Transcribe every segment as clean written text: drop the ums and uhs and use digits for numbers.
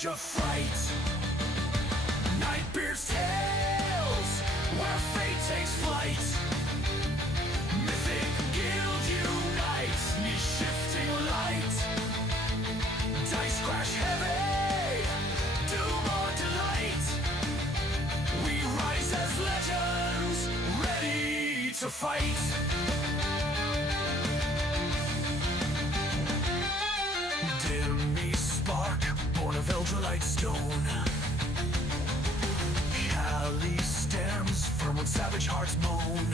age of fright. Nightbeard's tales, where fate takes flight. Mythic Guild unites, knee-shifting light. Dice crash heavy, doom or delight. We rise as legends, ready to fight. Dimmy spark, born of Eldrelite stone. Cali stems, firm when savage hearts moan.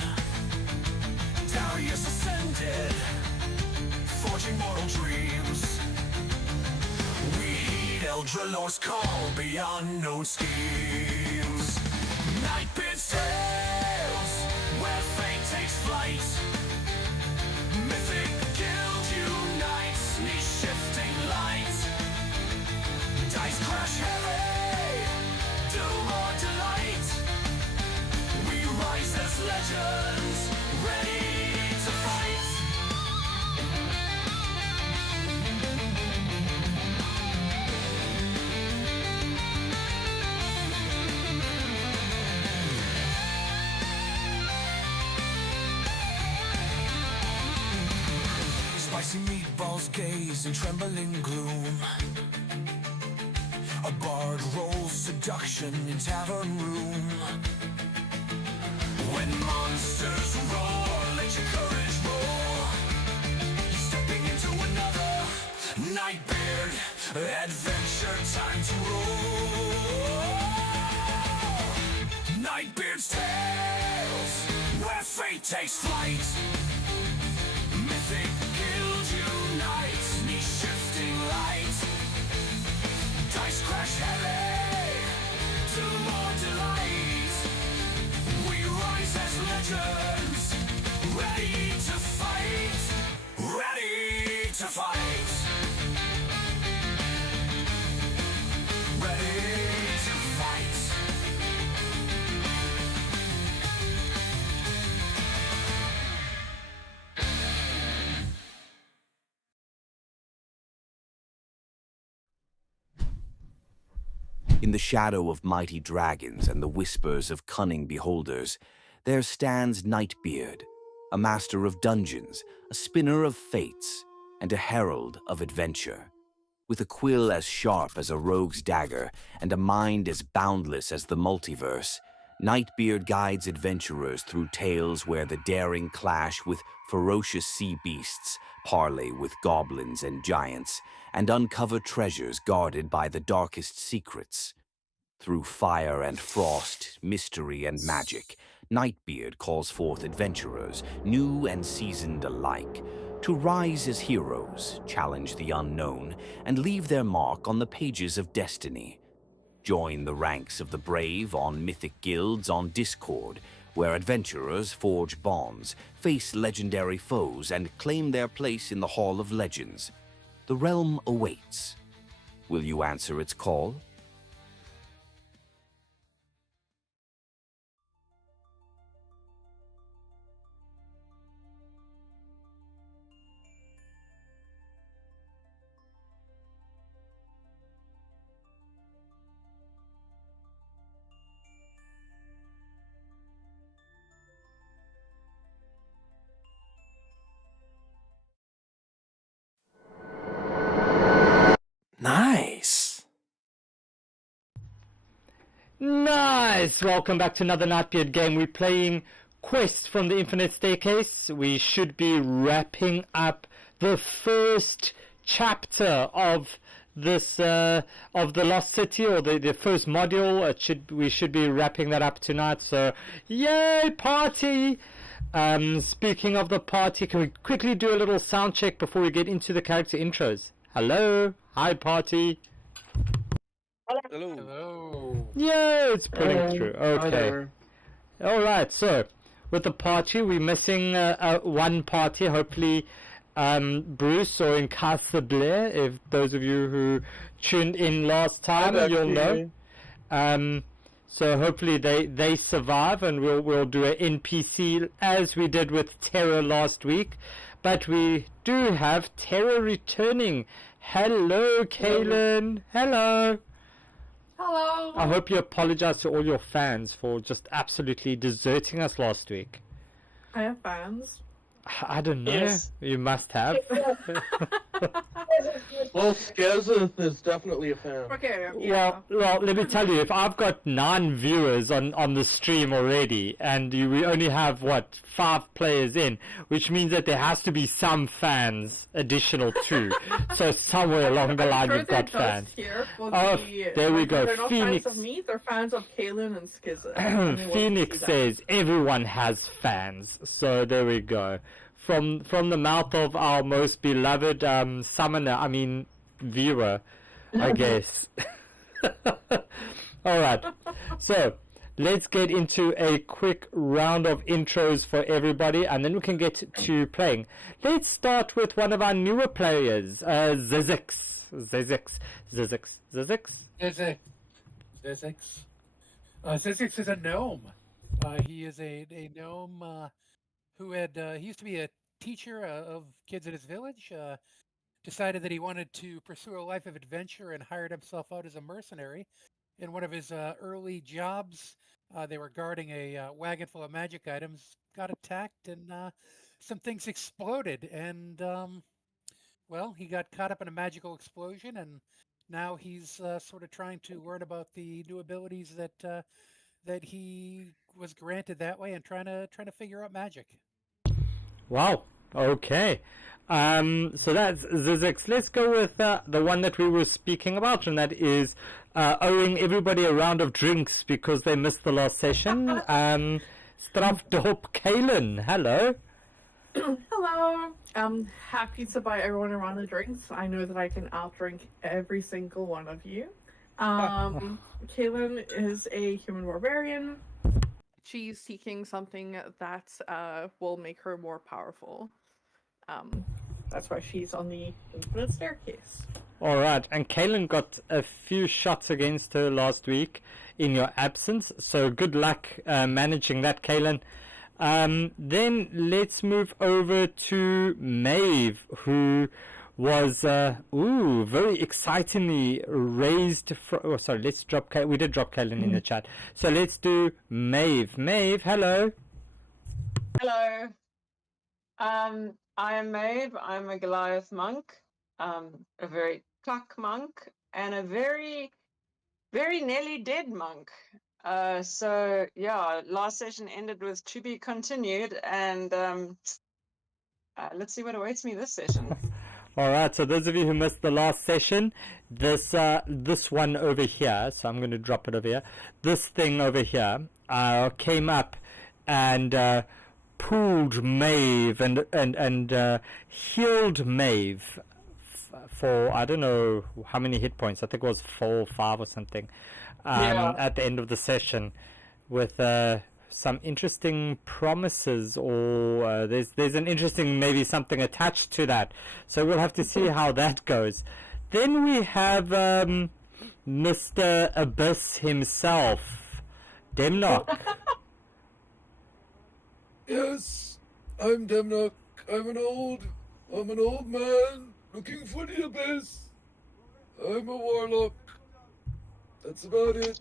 Darius ascended, forging mortal dreams. We heed Eldralor's call beyond known schemes. Nightbeard's tales, where fate takes flight. Mythic Guild unites, knee-shifting light. Dice crash heavy, doom or delight. We rise as legends, ready to fight. Spicy meatballs gaze in trembling gloom. A bard rolls seduction in tavern room. When monsters roar, let your courage roar. Stepping into another Nightbeard adventure, time to roll. Nightbeard's tales, where fate takes flight. Mythic Guild unites, knee-shifting light. Dice crash heavy, doom or delight. We rise as legends, ready to fight. Ready to fight. Ready to fight. In the shadow of mighty dragons and the whispers of cunning beholders, there stands Nightbeard, a master of dungeons, a spinner of fates, and a herald of adventure. With a quill as sharp as a rogue's dagger and a mind as boundless as the multiverse, Nightbeard guides adventurers through tales where the daring clash with ferocious sea beasts, parley with goblins and giants, and uncover treasures guarded by the darkest secrets. Through fire and frost, mystery and magic, Nightbeard calls forth adventurers, new and seasoned alike, to rise as heroes, challenge the unknown, and leave their mark on the pages of destiny. Join the ranks of the brave on Mythic Guilds on Discord, where adventurers forge bonds, face legendary foes, and claim their place in the Hall of Legends. The realm awaits. Will you answer its call? Nice. Nice! Welcome back to another Nightbeard game. We're playing Quest from the Infinite Staircase. We should be wrapping up the first chapter of this of the Lost City, or the first module. We should be wrapping that up tonight. So, yay, party! Speaking of the party, can we quickly do a little sound check before we get into the character intros? Hello, hi, party. Hello. Yeah, it's pulling through. Okay. All right. So, with the party, we're missing one party. Hopefully, Bruce or in Casa Blair. If those of you who tuned in last time, you'll know. So hopefully they survive, and we'll do an NPC as we did with Terra last week. But we do have Terra returning. Hello, Kaylin. Hello. Hello. I hope you apologize to all your fans for just absolutely deserting us last week. I have fans. I don't know. Yes. You must have. Well, Skazeth is definitely a fan. Okay, yeah. Well, let me tell you, if I've got 9 viewers on the stream already, and we only have, 5 players in, which means that there has to be some fans additional too. So somewhere along the line you've got fans. Here will Oh, be, there we go. They're not Phoenix. fans of me, they're fans of Kaylin and Skizza. Phoenix says everyone has fans. So there we go. From the mouth of our most beloved viewer, I guess. All right. So let's get into a quick round of intros for everybody, and then we can get to playing. Let's start with one of our newer players, Zizix. Zizix is a gnome. He is a gnome who he used to be a teacher of kids at his village. Decided that he wanted to pursue a life of adventure and hired himself out as a mercenary. In one of his early jobs, they were guarding a wagon full of magic items, got attacked, and some things exploded. And, well, he got caught up in a magical explosion, and now he's sort of trying to learn about the new abilities that he was granted that way, and trying to figure out magic. Wow. Okay. So that's Zizix. Let's go with the one that we were speaking about, and that is owing everybody a round of drinks because they missed the last session. Strafdorp Kalen. Hello. Hello. Happy to buy everyone a round of drinks. I know that I can outdrink every single one of you. Kaylin is a human barbarian. She's seeking something that will make her more powerful. That's why she's on the infinite staircase. All right, and Kaylin got a few shots against her last week in your absence, so good luck managing that, Kaylin. Then let's move over to Maeve, who was very excitingly raised let's drop we did drop Kaylin in the chat, so let's do Maeve. Hello. I am Maeve. I'm a Goliath monk, a very cluck monk, and a very, very nearly dead monk. So yeah, last session ended with to be continued, and let's see what awaits me this session. All right, so those of you who missed the last session, this one over here, so I'm going to drop it over here. This thing over here came up and pulled Maeve and healed Maeve for I don't know how many hit points. I think it was 4 or 5 or something at the end of the session with some interesting promises, or there's an interesting maybe something attached to that. So we'll have to see how that goes. Then we have Mr. Abyss himself, Demnock. Yes, I'm Demnock. I'm an old man looking for the abyss. I'm a warlock. That's about it.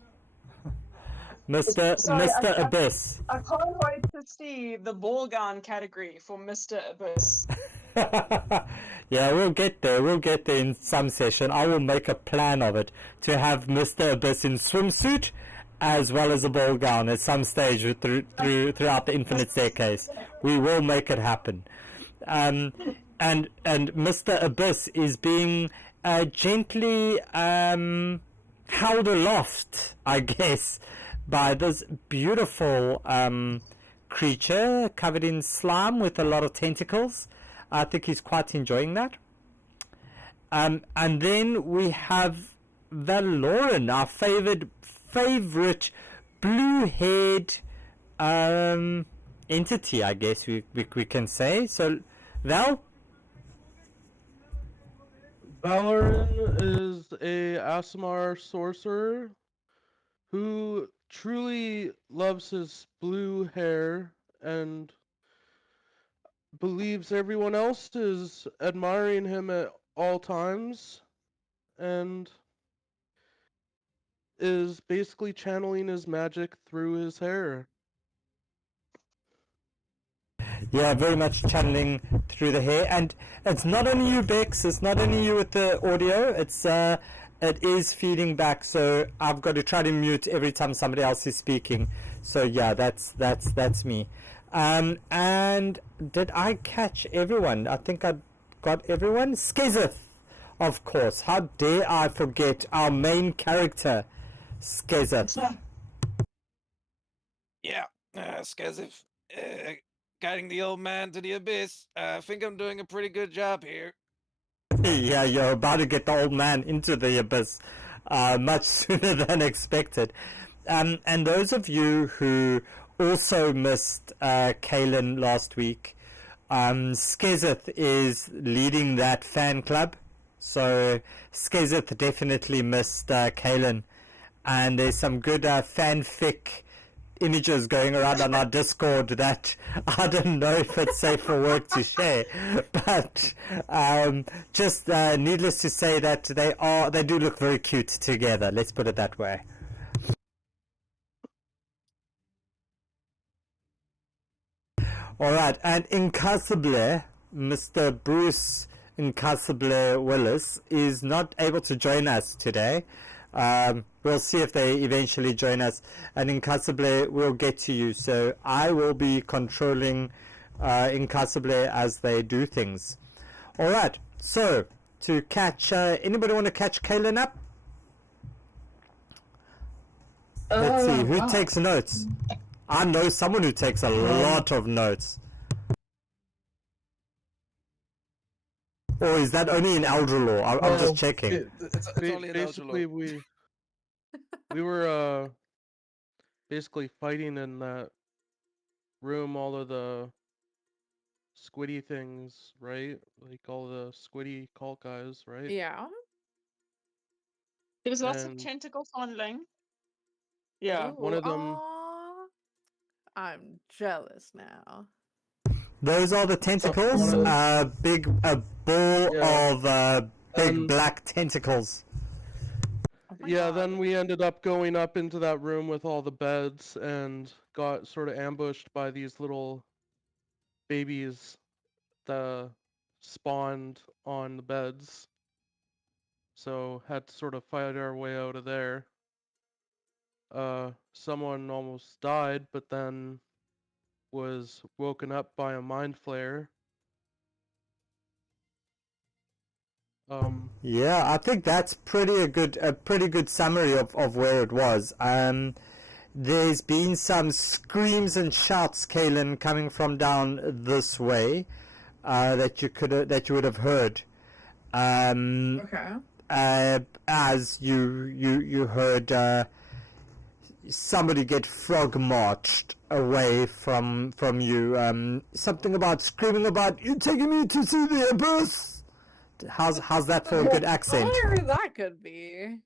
Mr. Abyss. I can't wait to see the ball gown category for Mr. Abyss. Yeah, we'll get there. We'll get there in some session. I will make a plan of it to have Mr. Abyss in swimsuit as well as a ball gown at some stage throughout the infinite staircase. We will make it happen. And Mr. Abyss is being gently held aloft, I guess, by this beautiful creature covered in slime with a lot of tentacles. I think he's quite enjoying that. And then we have Valoran, our favorite blue-haired entity, I guess we can say. So, Val? Valoran is a Aasimar sorcerer who truly loves his blue hair and believes everyone else is admiring him at all times, and is basically channeling his magic through his hair. Yeah, very much channeling through the hair, and it's not only you, Bex. It's not only you with the audio. It is feeding back. So I've got to try to mute every time somebody else is speaking. So yeah, that's me. And did I catch everyone? I think I got everyone. Skizeth, of course. How dare I forget our main character, Skizeth. Yeah, Skazif, guiding the old man to the abyss. I think I'm doing a pretty good job here. Yeah, you're about to get the old man into the abyss much sooner than expected. And those of you who also missed Kalen last week, Skizeth is leading that fan club. So Skizeth definitely missed Kalen. And there's some good fanfic images going around on our Discord that I don't know if it's safe for work to share, but just needless to say that they do look very cute together. Let's put it that way. All right, and Incassable, Mr. Bruce Incassable Willis is not able to join us today. We'll see if they eventually join us, and Incassable will get to you. So I will be controlling Incassable as they do things. All right. So to catch, anybody want to catch Kalen up? Let's see who takes notes. I know someone who takes a lot of notes. Or is that only in Elder Law? I'm just checking. It's only an Basically, we were basically fighting in that room, all of the squiddy things, right? Like all the squiddy cult guys, right? Yeah. There was lots of And tentacle fondling. Yeah. one of them- Aw, I'm jealous now. Those are the tentacles. A ball Yeah. of big And- black tentacles. Oh my yeah, God. then we ended up going up into that room with all the beds and got sort of ambushed by these little babies that spawned on the beds. So had to sort of fight our way out of there. Someone almost died, but then was woken up by a mind flare. Yeah, I think that's a pretty good summary of where it was. There's been some screams and shouts, Kalen, coming from down this way, that you would have heard. Okay. As you heard somebody get frog marched away from you. Something about screaming about you taking me to see the abyss. How's that for a good accent? Whatever that could be.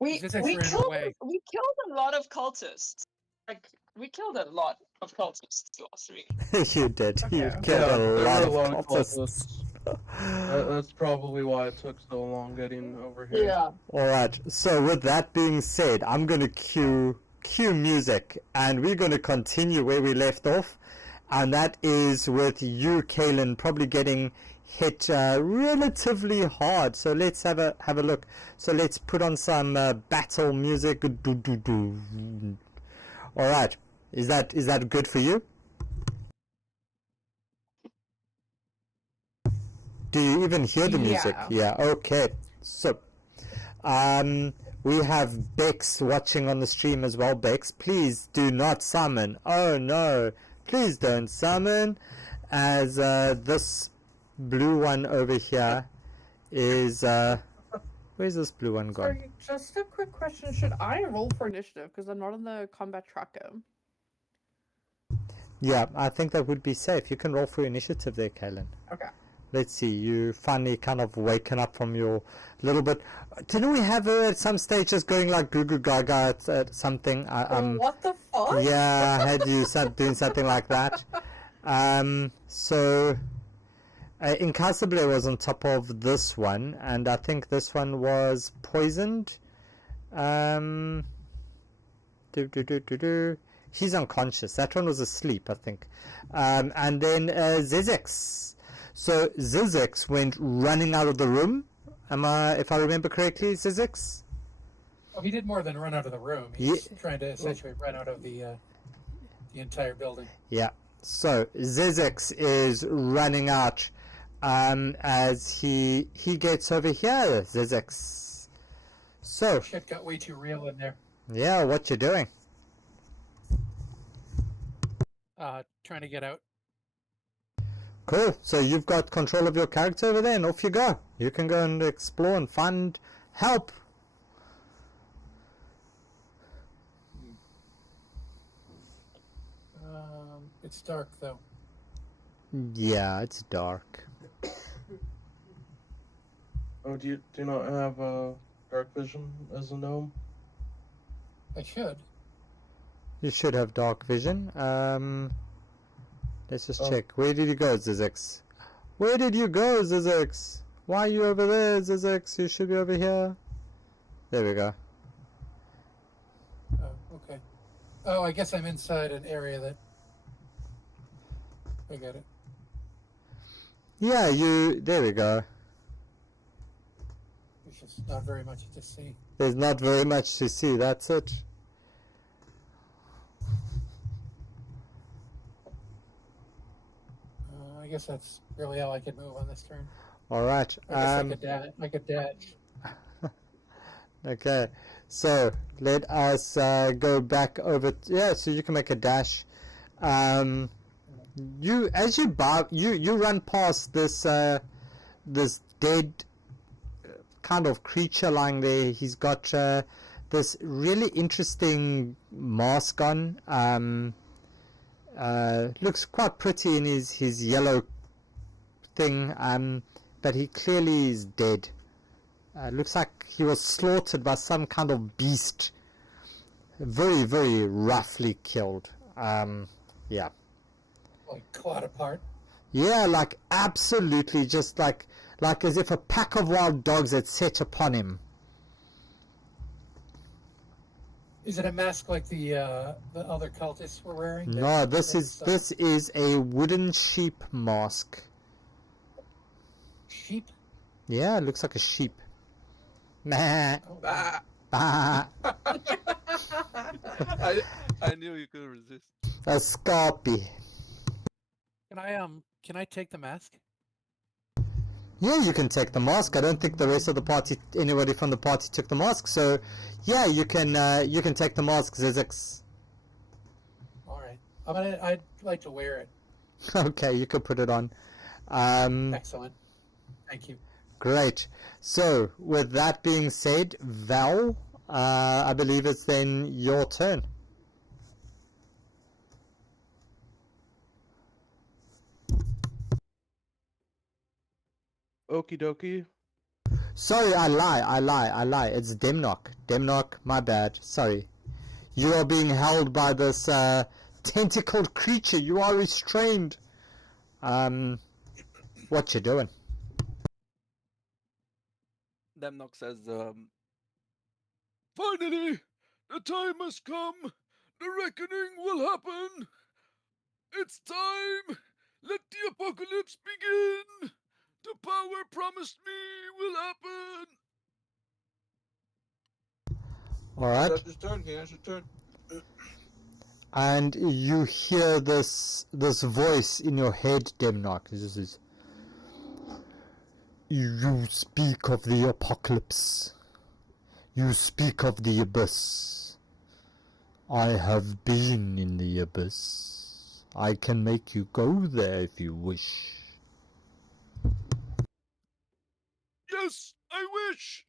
We This we ran killed away. we killed a lot of cultists. Like we killed a lot of cultists last week. You did. You Okay. killed Yeah, a there lot were of cultists. That's probably why it took so long getting over here. Yeah. All right. So with that being said, I'm going to cue music, and we're going to continue where we left off, and that is with you, Kalen, probably getting hit relatively hard. So let's have a look. So let's put on some battle music. All right. Is that good for you? Do you even hear the music? Yeah. Okay. So, we have Bex watching on the stream as well. Bex, please do not summon. Oh no, please don't summon, as this blue one over here is where's this blue one gone? Sorry, just a quick question. Should I roll for initiative? Because I'm not on the combat tracker. Yeah, I think that would be safe. You can roll for initiative there, Kalen. Okay. Let's see, you finally kind of waken up from your little bit. Didn't we have her at some stage just going like goo goo gaga at something? What the fuck? Yeah, I had you doing something like that. So Incassable was on top of this one, and I think this one was poisoned. Um, He's unconscious. That one was asleep, I think. And then Zizix. So Zizix went running out of the room. If I remember correctly, Zizix? Oh, he did more than run out of the room. He's trying to essentially run out of the entire building. Yeah. So Zizix is running out as he gets over here, Zizix. So Shit got way too real in there. yeah, what you doing? Trying to get out. Cool. So you've got control of your character over there, and off you go. You can go and explore and find help. It's dark though. Yeah, it's dark. Oh, do you not have dark vision as a gnome? I should. You should have dark vision. Let's just check. Where did you go, Zizix? Where did you go, Zizix? Why are you over there, Zizix? You should be over here. There we go. Oh, okay. Oh, I guess I'm inside an area that... I got it. Yeah, there we go. There's just not very much to see. There's not very much to see, that's it. I guess that's really all I could move on this turn. Alright. I guess I could dash. Okay, so let us go back over. Yeah, so you can make a dash. You run past this this dead kind of creature lying there. He's got this really interesting mask on. Looks quite pretty in his yellow thing. But he clearly is dead. Looks like he was slaughtered by some kind of beast. Very, very roughly killed. Yeah. Like clawed apart. Yeah, like absolutely, just like as if a pack of wild dogs had set upon him. Is it a mask like the other cultists were wearing? No, this is a wooden sheep mask. Sheep? Yeah, it looks like a sheep. Meh. Ah, Bah. I knew you could resist. A scarpy. Can I take the mask? Yeah, you can take the mask. I don't think the rest of the party, anybody from the party took the mask. So, yeah, you can take the mask, Zizix. All right. I'd like to wear it. Okay, you could put it on. Excellent. Thank you. Great. So, with that being said, Val, I believe it's then your turn. Okie dokie. Sorry, I lie. It's Demnock. Demnock, my bad. Sorry. You are being held by this tentacled creature. You are restrained. What you doing? Demnock says, Finally, the time has come. The reckoning will happen. It's time. Let the apocalypse begin. The power promised me will happen. Alright. that's his turn, he has his turn. And you hear this voice in your head, Demnock. It just says, you speak of the apocalypse. You speak of the abyss. I have been in the abyss. I can make you go there if you wish. Yes, I wish.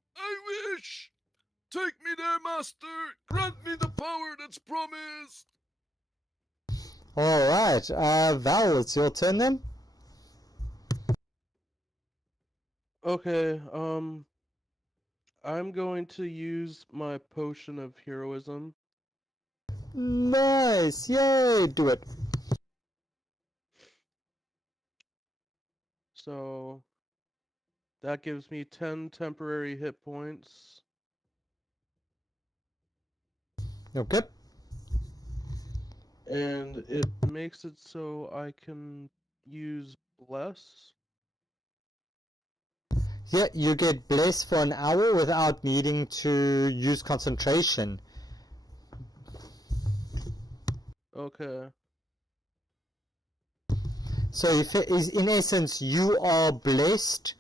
Take me there, master. Grant me the power that's promised. Alright, Val, it's your turn then? Okay, I'm going to use my potion of heroism. Nice! Yay! Do it. So that gives me 10 temporary hit points. Okay. And it makes it so I can use Bless. Yeah, you get blessed for an hour without needing to use concentration. Okay. So if it is, in essence, you are blessed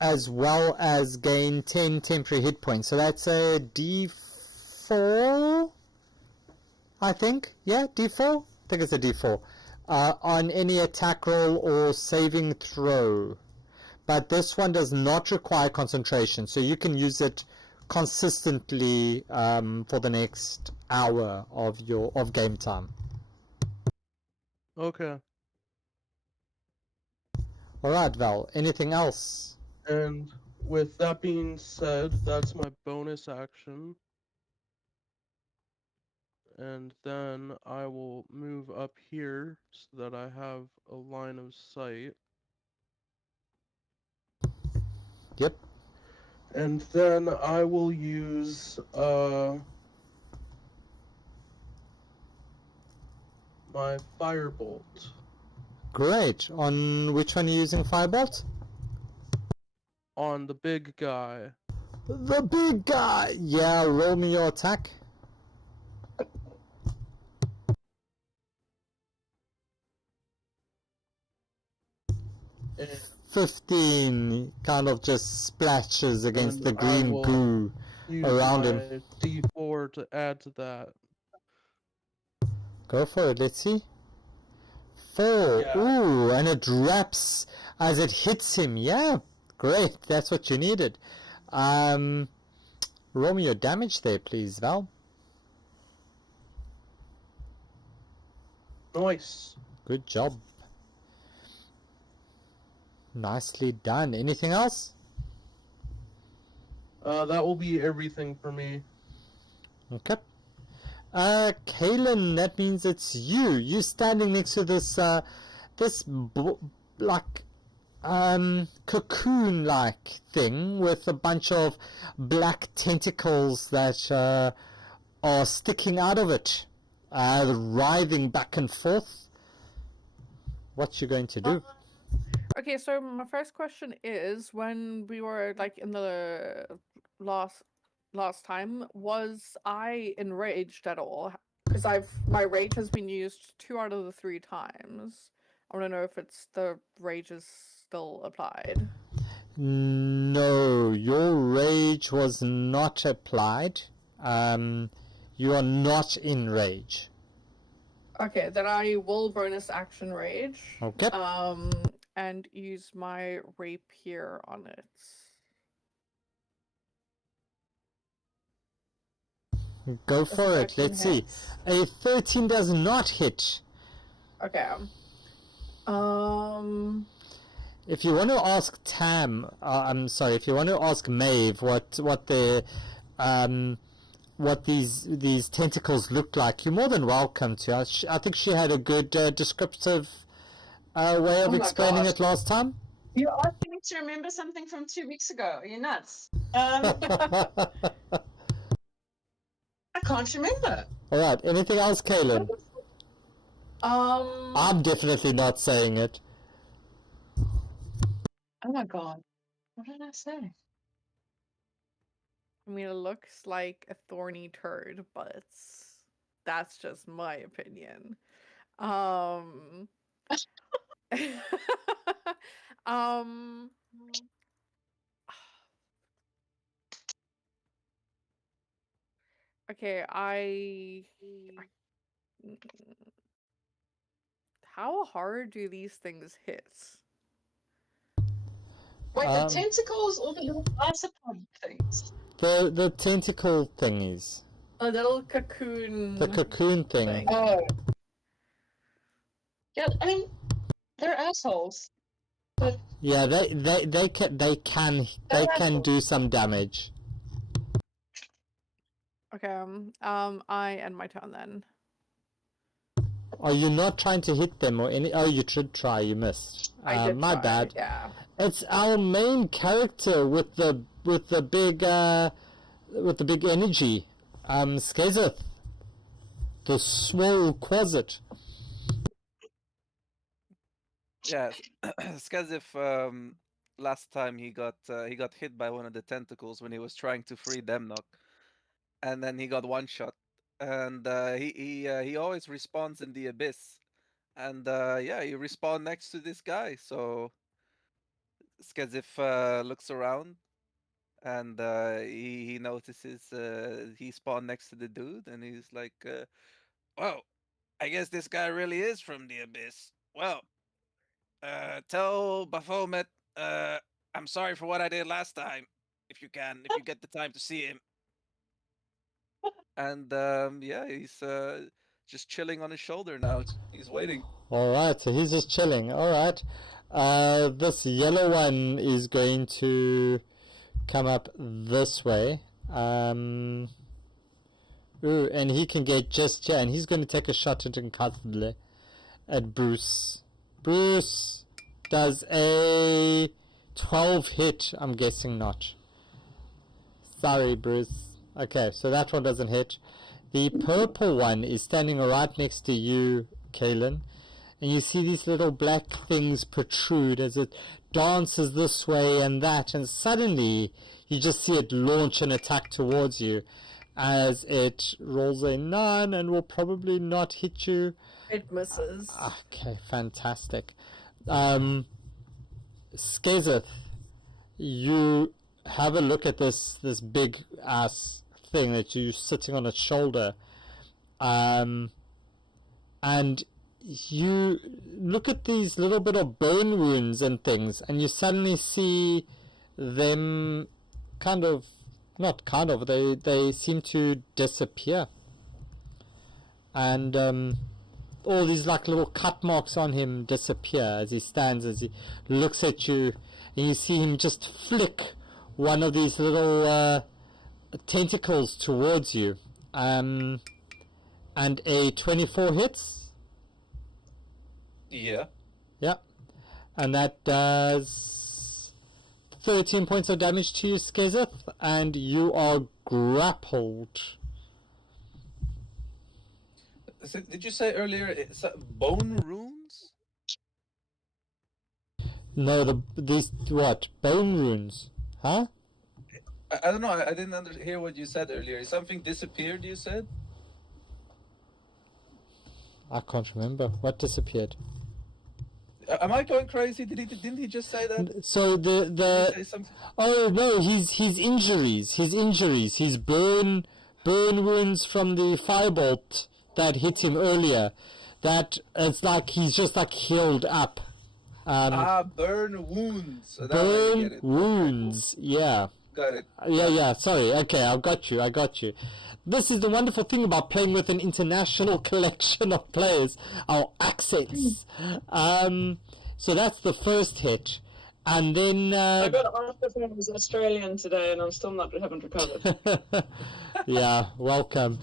as well as gain 10 temporary hit points. So that's a D4, I think. Yeah, D4? I think it's a D4. On any attack roll or saving throw. But this one does not require concentration, so you can use it consistently for the next hour of game time. Okay. Alright, Val, anything else? And with that being said, that's my bonus action. And then I will move up here so that I have a line of sight. Yep. And then I will use my firebolt. Great. On which one are you using Firebolt? On the big guy. The big guy! Yeah, roll me your attack. And 15 kind of just splashes against the I green will goo use around my him. D4 to add to that. Go for it, let's see. 4. Yeah. Ooh, and it wraps as it hits him. Yeah, great. That's what you needed. Roll me your damage there, please, Val. Nice. Good job. Nicely done. Anything else? That will be everything for me. Okay. Kalen, that means it's you. You standing next to this, cocoon-like thing with a bunch of black tentacles that are sticking out of it, writhing back and forth. What you going to do? Okay, so my first question is, when we were like in the last time, was I enraged at all? Because my rage has been used 2 out of the 3 times. I want to know if the rage is still applied. No, your rage was not applied. You are not in rage. Okay, then I will bonus action rage. Okay. And use my rapier on it. Go Does a for it. 13 Let's see. hit? A 13 does not hit. Okay. If you want to ask Tam, I'm sorry. If you want to ask Maeve what these tentacles look like, you're more than welcome to. I think she had a good descriptive way of Oh my explaining gosh. it last time. You're asking me to remember something from 2 weeks ago. Are you nuts? I can't remember. All right. Anything else, Kaylin? I'm definitely not saying it. Oh my god. What did I say? I mean, it looks like a thorny turd, but that's just my opinion. Okay, how hard do these things hit? Wait, the tentacles or the little isopod things? The tentacle thingies. A little cocoon. The cocoon thing. Oh. Yeah, I mean, they're assholes. But Yeah, they can do some damage. Okay, I end my turn then. Are you not trying to hit them or any? Oh, you should try. You missed. I did My try, bad. Yeah. It's our main character with the big energy. Skazeth. the swole quasit. Yeah, it's as if last time he got hit by one of the tentacles when he was trying to free Demnock, and then he got one shot, and he always respawns in the abyss, and yeah, he respawned next to this guy, so Skazif looks around, and he notices he spawned next to the dude, and he's like, "Well, I guess this guy really is from the abyss. Well, tell Baphomet I'm sorry for what I did last time, if you get the time to see him." And yeah, he's just chilling on his shoulder now. He's waiting. Alright, so he's just chilling. Alright. This yellow one is going to come up this way. Ooh, and he can get just here, and he's going to take a shot at Bruce. Bruce does a 12 hit. I'm guessing not. Sorry, Bruce. Okay, so that one doesn't hit. The purple one is standing right next to you, Kaelin, and you see these little black things protrude as it dances this way and that, and suddenly you just see it launch an attack towards you as it rolls a 9 and will probably not hit you. It misses. Okay, fantastic. Skazeth, you have a look at this big ass thing that you're sitting on its shoulder, and you look at these little bit of bone wounds and things, and you suddenly see them they seem to disappear, and all these like little cut marks on him disappear as he stands, as he looks at you, and you see him just flick one of these little tentacles towards you, and a 24 hits. Yeah. Yeah, and that does 13 points of damage to you, Skazeth, and you are grappled. So, did you say earlier it's bone runes? No, these what? Bone runes? Huh? I don't know. I didn't hear what you said earlier. Something disappeared, you said? I can't remember. What disappeared? Am I going crazy? Didn't he just say that? So Did he say something? oh no, his injuries, his burn wounds from the firebolt that hit him earlier. That it's like he's just like healed up. Burn wounds. So now I get Burn it. wounds, yeah. Got it. Yeah, sorry. Okay, I got you. This is the wonderful thing about playing with an international collection of players, our accents. So that's the first hit. And then... I got after him was Australian today and I'm still haven't recovered. yeah, welcome.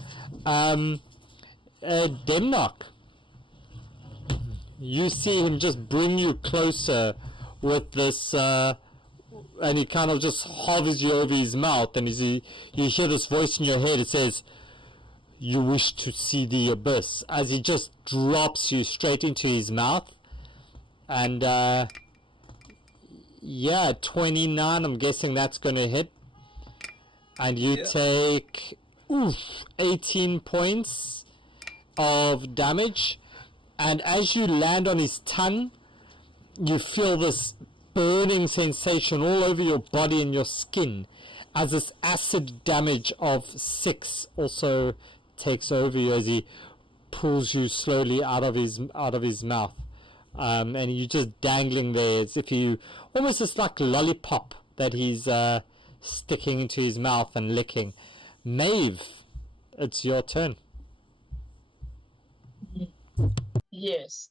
Demnock. You see him just bring you closer with this... and he kind of just hovers you over his mouth, and you hear this voice in your head. It says, "You wish to see the abyss," as he just drops you straight into his mouth. And yeah, 29. I'm guessing that's going to hit. And you take 18 points of damage. And as you land on his tongue, you feel this burning sensation all over your body and your skin as this acid damage of 6 also takes over you as he pulls you slowly out of his mouth, and you're just dangling there as if you almost just like a lollipop that he's sticking into his mouth and licking. Maeve, it's your turn. Yes.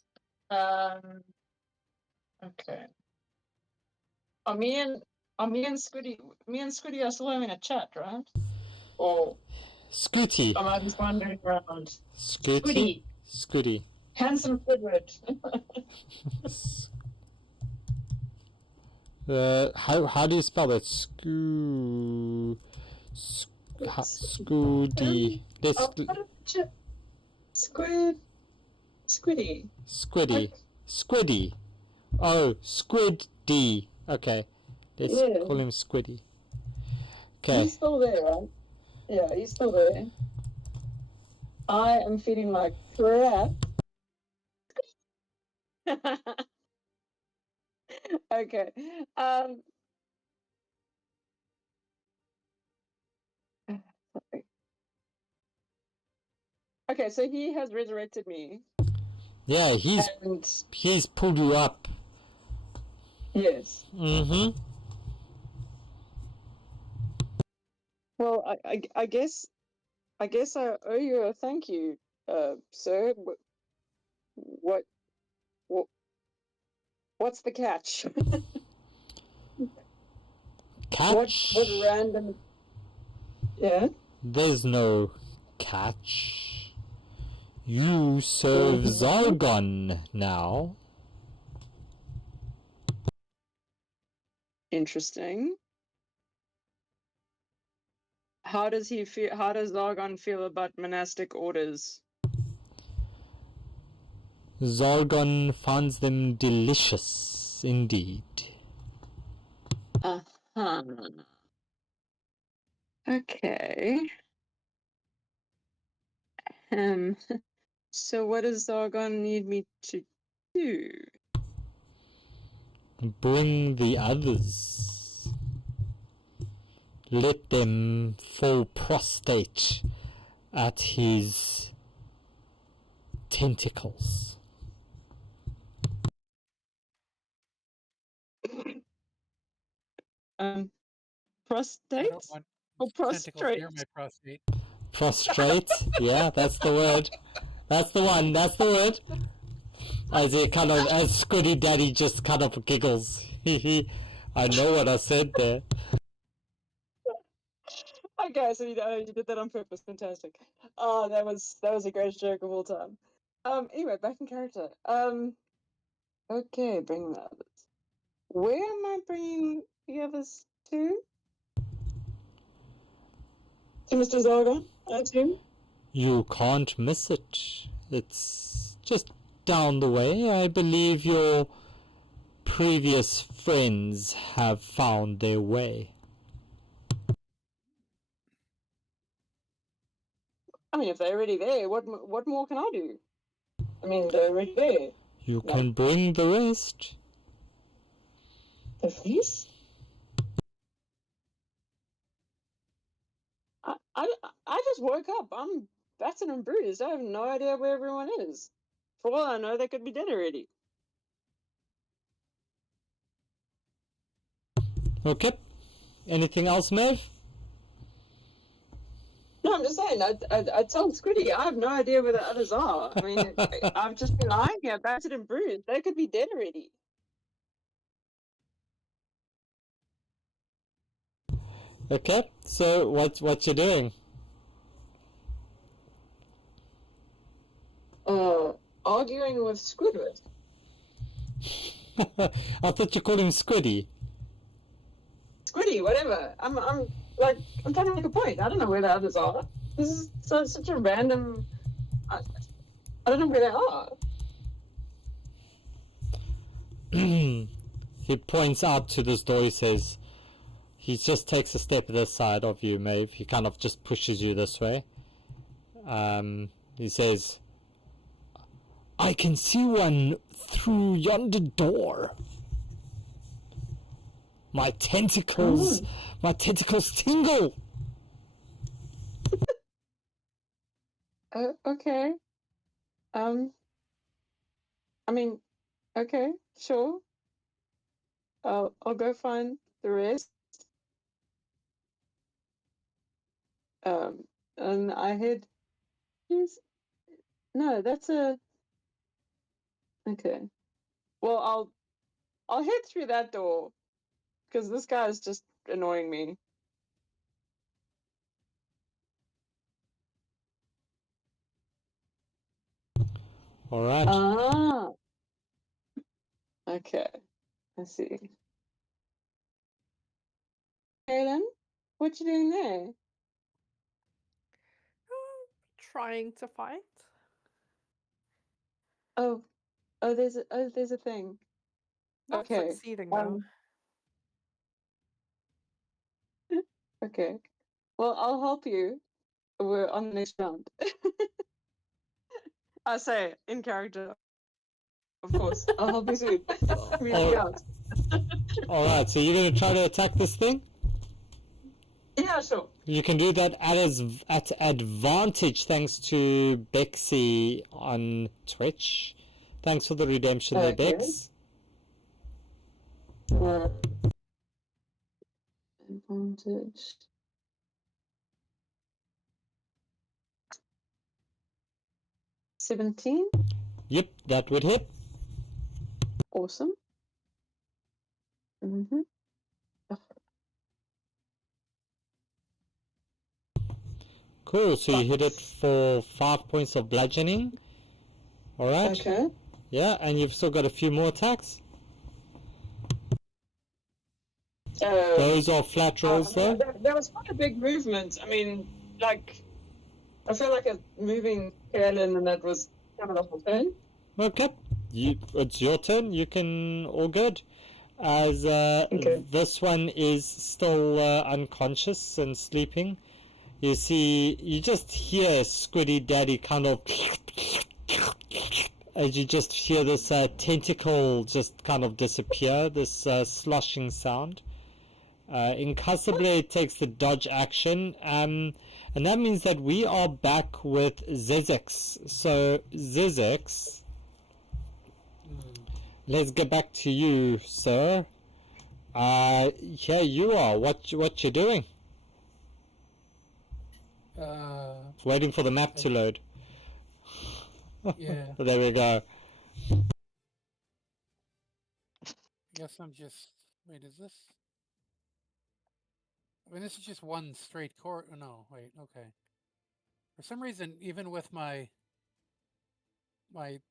Okay. Me and Scooty are still having a chat, right? Or Scooty. am I just wandering around? Scooty. Handsome Squidward. How do you spell that? Scooty. I'll put a picture. Squiddy. Squiddy. Squiddy. Oh, Squid D. Okay. Let's Yeah. call him Squiddy. Okay. He's still there, right? Yeah, he's still there. I am feeling like crap. Okay. Sorry. Okay, so he has resurrected me. Yeah, And he's pulled you up. yes. Mm-hmm. Well, I guess I owe you a thank you, sir. What what's the catch? Catch? What random? Yeah. There's no catch. You serve Zargon now. Interesting. How does he feel? How does Zargon feel about monastic orders? Zargon finds them delicious indeed. Uh-huh. Okay. So what does Zargon need me to do? Bring the others. Let them fall prostrate at his tentacles. I don't Prostate want or tentacles prostrate? near my prostate. Prostrate? Yeah, that's the word. That's the one. That's the word. As Squiddy Daddy just kind of giggles. I know what I said there. Okay, so you did that on purpose. Fantastic. Oh, that was a greatest joke of all time. Anyway, back in character. Okay, bring the others. Where am I bringing the others to? To Mr. Zargon, I assume. You can't miss it. It's just down the way. I believe your previous friends have found their way. I mean, if they're already there, what more can I do? I mean, they're already there. You can bring the rest. The face? I just woke up. I'm battered and bruised. I have no idea where everyone is. For all I know, they could be dead already. Okay. Anything else, Mav? No, I'm just saying. I told Squiddy, I have no idea where the others are. I mean, I've just been lying here, battered and bruised. They could be dead already. Okay. So what you doing? Arguing with Squidward. I thought you called him Squiddy. Squiddy, whatever. I'm trying to make a point. I don't know where the others are. This is such a random. I don't know where they are. He points out to this door. He just takes a step to the side of you, Maeve. He kind of just pushes you this way. He says, I can see one through yonder door. My tentacles tingle. Okay. I mean, okay, sure. I'll go find the rest. And I head. No, that's a. Okay. Well, I'll head through that door because this guy is just annoying me. All right. Ah. Okay. I see. Kaylin, what you doing there? Trying to fight. Oh, there's a thing. Not Okay. succeeding though. Okay. Well, I'll help you. We're on the next round. I say in character, of course. I'll help you soon. We have Oh. out. Alright, so you're going to try to attack this thing? Yeah, sure. You can do that at advantage thanks to Bexy on Twitch. Thanks for the redemption there, Okay. Bex. Advantage. $17. Yep, that would hit. Awesome. Mm-hmm. Cool, so you hit it for 5 points of bludgeoning. Alright. Okay. Yeah, and you've still got a few more attacks. Those are flat rolls though. There was quite a big movement. I mean, like, I feel like a moving Kaelin, and that was kind of the whole turn. Okay, it's your turn. You can all good. As this one is still unconscious and sleeping. You see, you just hear Squiddy Daddy kind of as you just hear this tentacle just kind of disappear, this sloshing sound. Incassably takes the dodge action, and that means that we are back with Zizix. So, Zizix, let's get back to you, sir. Here you are. What you doing? Waiting for the map to load. Yeah. There we go. Guess I'm just. Wait, is this? I mean, this is just one straight court. Oh, no, wait. Okay. For some reason, even with my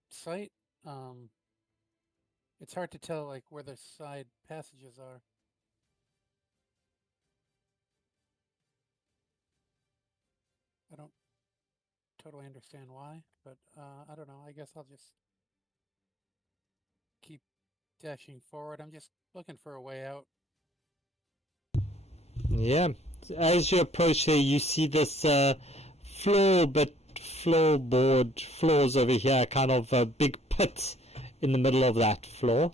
sight, it's hard to tell like where the side passages are. I don't totally understand why, but I don't know. I guess I'll just keep dashing forward. I'm just looking for a way out. Yeah. As you approach there, you see this floors over here, kind of a big pit in the middle of that floor.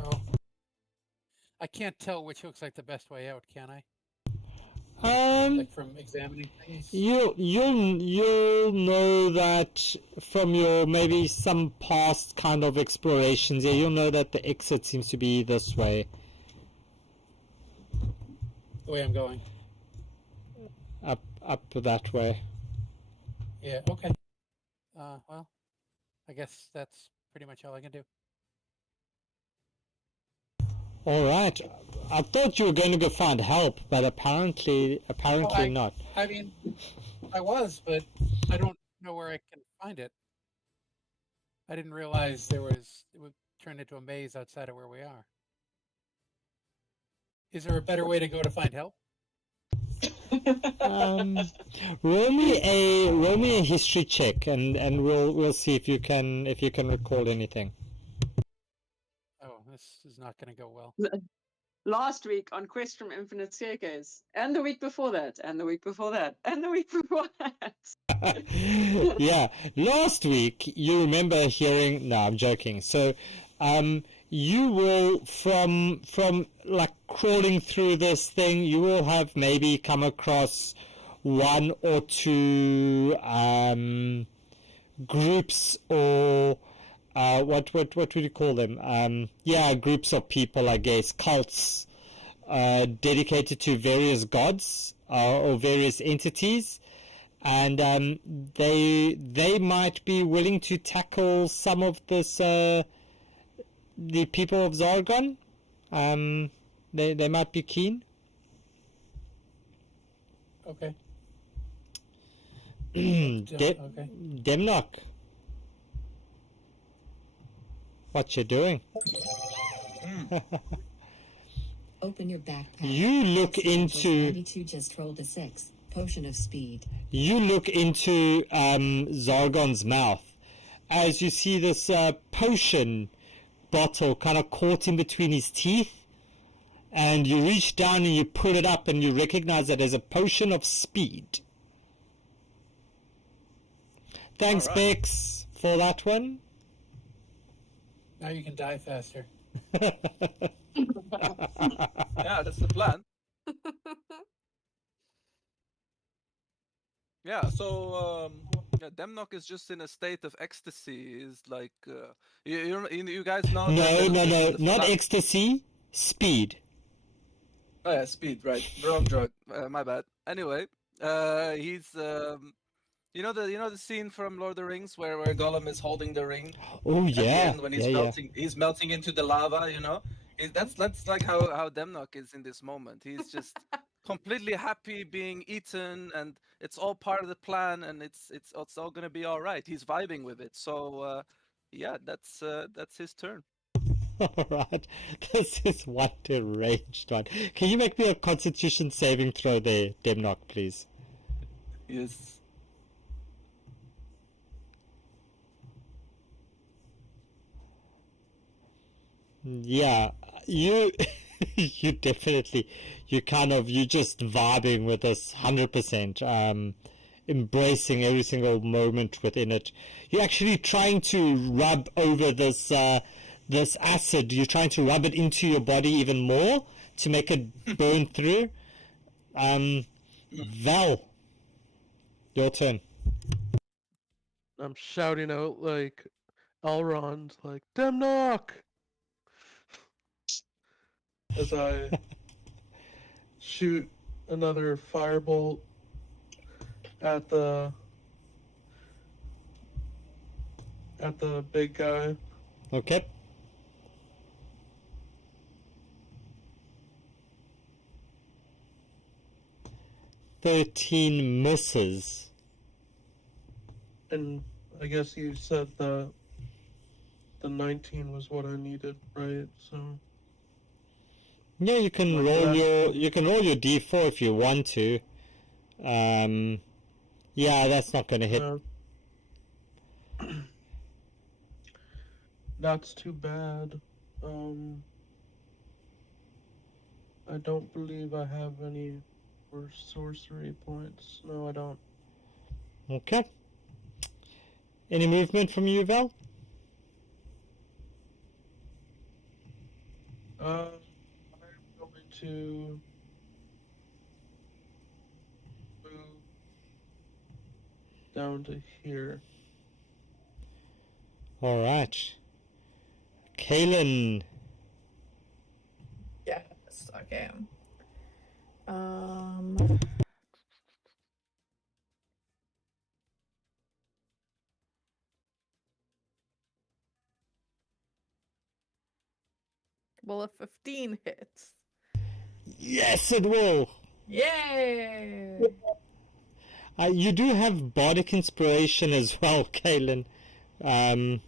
Oh. I can't tell which looks like the best way out, can I? Like from examining things? You'll know that from your maybe some past kind of explorations. Yeah, you'll know that the exit seems to be this way. The way I'm going. Up that way. Yeah, okay. Well, I guess that's pretty much all I can do. All right. I thought you were going to go find help, but apparently not. I mean, I was, but I don't know where I can find it. I didn't realize it would turn into a maze outside of where we are. Is there a better way to go to find help? Roll me a history check, and we'll see if you can recall anything. Oh, this is not going to go well. Last week on Quest from Infinite Staircase, and the week before that, and the week before that, and the week before that. Yeah, last week you remember hearing. No, I'm joking. So, you will from like crawling through this thing, you will have maybe come across one or two groups or. What would you call them? Yeah, groups of people, I guess, cults, dedicated to various gods or various entities, and they might be willing to tackle some of this. The people of Zargon, they might be keen. Okay. Okay. Demnock. What you doing? Open your backpack. You look into. 92 just rolled a 6. Potion of speed. You look into Zargon's mouth as you see this potion bottle kind of caught in between his teeth, and you reach down and you pull it up and you recognize it as a potion of speed. Thanks, All right. Bex, for that one. Now you can die faster. Yeah, that's the plan. Yeah, so yeah, Demnock is just in a state of ecstasy. Is like you guys know. No, not ecstasy, speed. Oh yeah, speed, right? Wrong drug. My bad. Anyway, he's you know the scene from Lord of the Rings where Gollum is holding the ring Oh at the yeah, end when he's yeah, melting. He's melting into the lava. You know, that's like how Demnock is in this moment. He's just completely happy being eaten, and it's all part of the plan, and it's all gonna be all right. He's vibing with it. So yeah, that's his turn. All right, this is one deranged one. Can you make me a Constitution saving throw there, Demnock, please? Yes. Yeah, you you definitely you just vibing with this 100%, embracing every single moment within it. You're actually trying to rub over this this acid. You're trying to rub it into your body even more to make it burn through. Val, your turn. I'm shouting out like Elrond, like Demnock, as I shoot another firebolt at the big guy. Okay. "13 misses." And I guess you said the 19 was what I needed, right? So Yeah, you can Like roll that's- your d4 if you want to. Yeah, that's not gonna hit. That's too bad. I don't believe I have any for sorcery points. No, I don't. Okay. Any movement from you, Val? I'm going to move down to here. All right. Kaylin. Yes, okay. Well, a 15 hits. Yes, it will. Yay! You do have bardic inspiration as well, Kaylin. In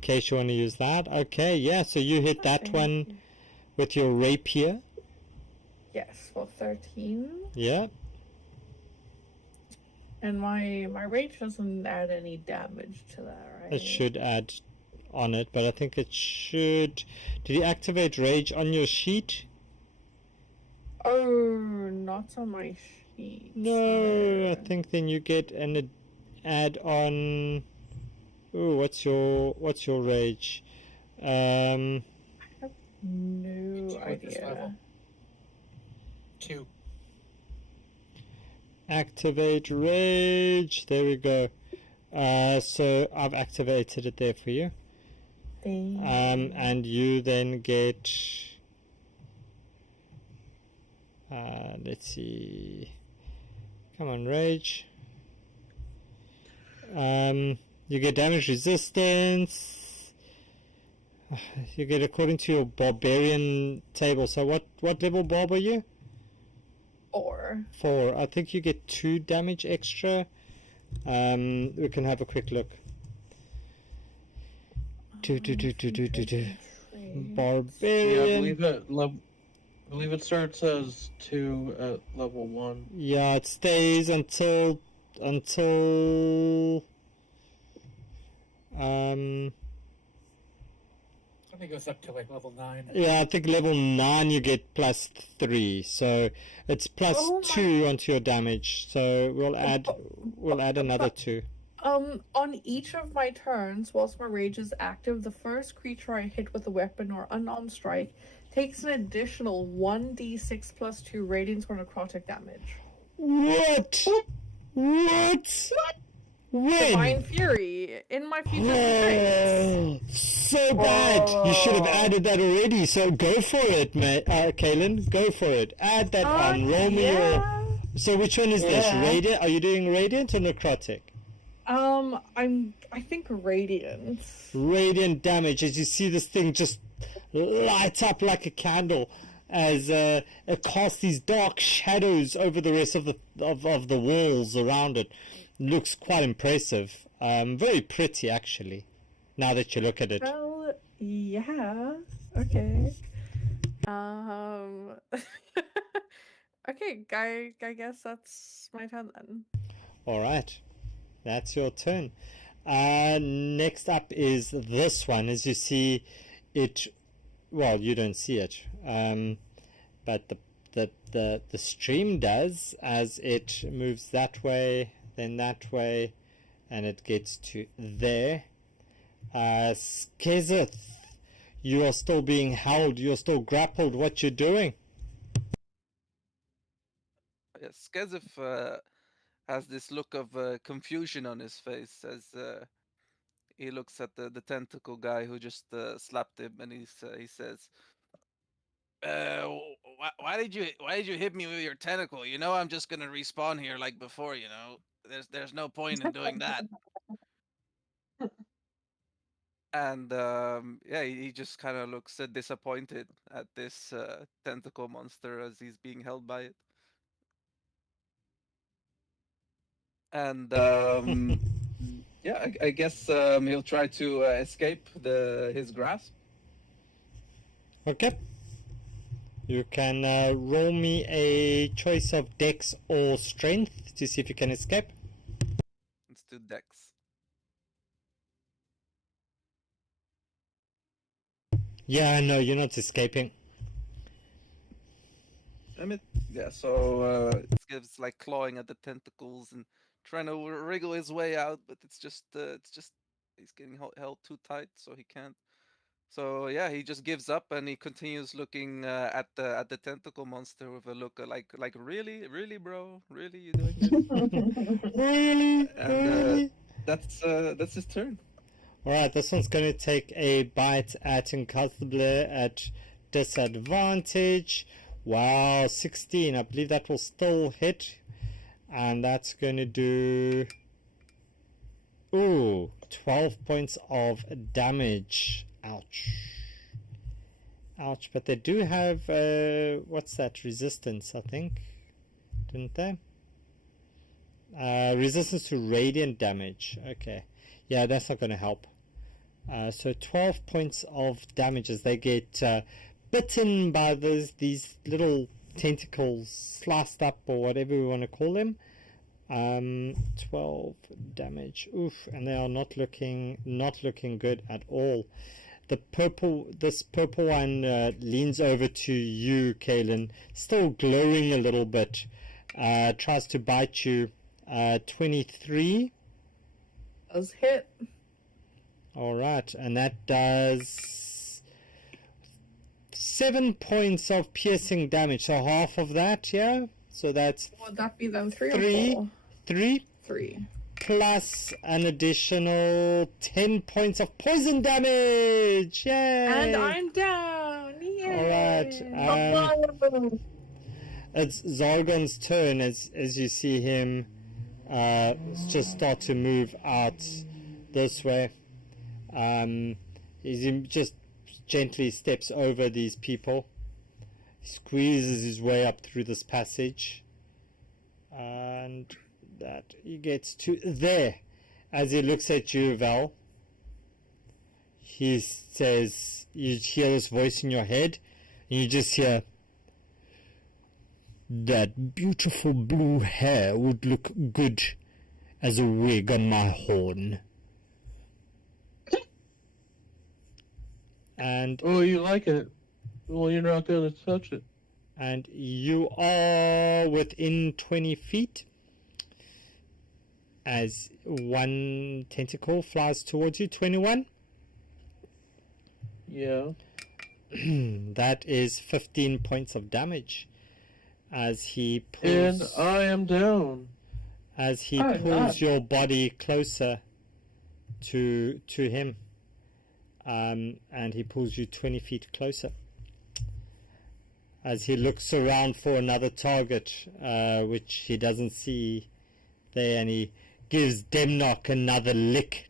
case you want to use that. Okay, yeah, so you hit that one with your rapier. Yes, well, 13. Yeah. And my rage doesn't add any damage to that, right? It should add on it, but I think it should... Did you activate rage on your sheet? Oh, not on my sheet. No, I think then you get an add on... Ooh, what's your rage? I have no Two at this idea. level. 2. Activate rage. There we go. So I've activated it there for you. And you then get... let's see. Come on, rage. You get damage resistance. You get according to your barbarian table. So what level barb are you? 4. 4. I think you get 2 damage extra. We can have a quick look. Yeah, I Barbarian. believe at believe it starts as 2 at level 1. Yeah, it stays until I think it goes up to like level 9. yeah, I think level 9 you get +3, so it's plus Oh my- 2 onto your damage. So we'll add another 2. On each of my turns, whilst my rage is active, the first creature I hit with a weapon or unarmed strike takes an additional 1d6 plus 2 radiant or necrotic damage. What? What? When? Divine Fury in my future traits. So bad. You should have added that already. So go for it, mate. Kaylin, go for it. Add that on. Roll me your. Yeah. So which one is this? Radiant? Are you doing radiant or necrotic? I think radiant. Radiant damage, as you see this thing just light up like a candle as it casts these dark shadows over the rest of the walls around it. Looks quite impressive. Very pretty, actually, now that you look at it. Well, yeah. Okay. Okay, I guess that's my turn then. All right, that's your turn. Next up is this one. As you see it, well, you don't see it, but the stream does, as it moves that way, then that way, and it gets to there. Skezeth, you are still being held. You're still grappled. What you doing? Yes, Skezif has this look of confusion on his face as he looks at the tentacle guy who just slapped him, and he says, why did you hit me with your tentacle? You know I'm just gonna respawn here like before. You know, there's no point in doing that." And yeah, he just kind of looks disappointed at this tentacle monster as he's being held by it. And yeah, I guess he'll try to escape his grasp. Okay. You can roll me a choice of dex or strength to see if you can escape. Let's do dex. Yeah, no, you're not escaping. Damn it. Yeah, so it's like clawing at the tentacles and trying to wriggle his way out, but it's just he's getting held too tight, so he can't. So yeah, he just gives up and he continues looking at the tentacle monster with a look like really, bro, really, you doing this? Really? And that's his turn. Alright, this one's going to take a bite at Incalcible at disadvantage. Wow, 16. I believe that will still hit. And that's going to do... Ooh, 12 points of damage. Ouch. Ouch, but they do have... what's that? Resistance, I think. Didn't they? Resistance to radiant damage. Okay. Yeah, that's not going to help. So 12 points of damage as they get bitten by these little tentacles, sliced up or whatever we want to call them. 12 damage. Oof, and they are not looking good at all. This purple one leans over to you, Kaylin, still glowing a little bit. Tries to bite you. 23. Does hit. Alright, and that does 7 points of piercing damage, so half of that, yeah? So that's Would that be then 3 three, or 4? 3 3. plus an additional 10 points of poison damage! Yay! And I'm down! Yay! Alright, it's Zargon's turn as you see him just start to move out this way. He just gently steps over these people, squeezes his way up through this passage, and that he gets to there. As he looks at you, Val, he says, you hear this voice in your head, and you just hear, that beautiful blue hair would look good as a wig on my horn. And Oh, you like it? Well, you're not gonna touch it. and you are within 20 feet as one tentacle flies towards you. 21. Yeah. That is 15 points of damage as he And pulls I am down. pulls your body closer to him. And he pulls you 20 feet closer as he looks around for another target, which he doesn't see there, and he gives Demnock another lick.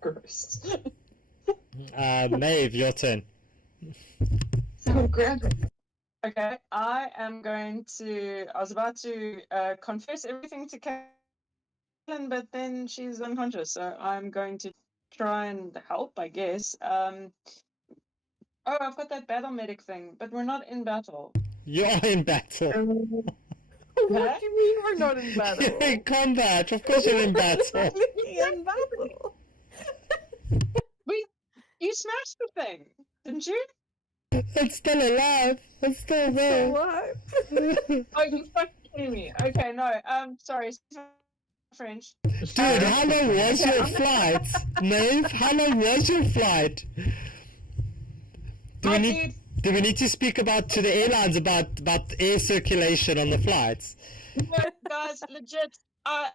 Gross. Maeve, your turn. So graphic. Okay, I was about to confess everything to Caitlin, but then she's unconscious, so I'm going to try and help, I guess. Oh, I've got that battle medic thing, but we're not in battle. You're in battle. What do you mean we're not in battle? You're in combat. Of course you're in battle. We're in battle. You smashed the thing, didn't you? It's still alive. It's still there. What? Oh, you fucking kidding me. Okay, no, sorry, French. Dude, how long was your flight? Maeve, how long was your flight? Do we need to speak to the airlines about air circulation on the flights? No, guys, legit, I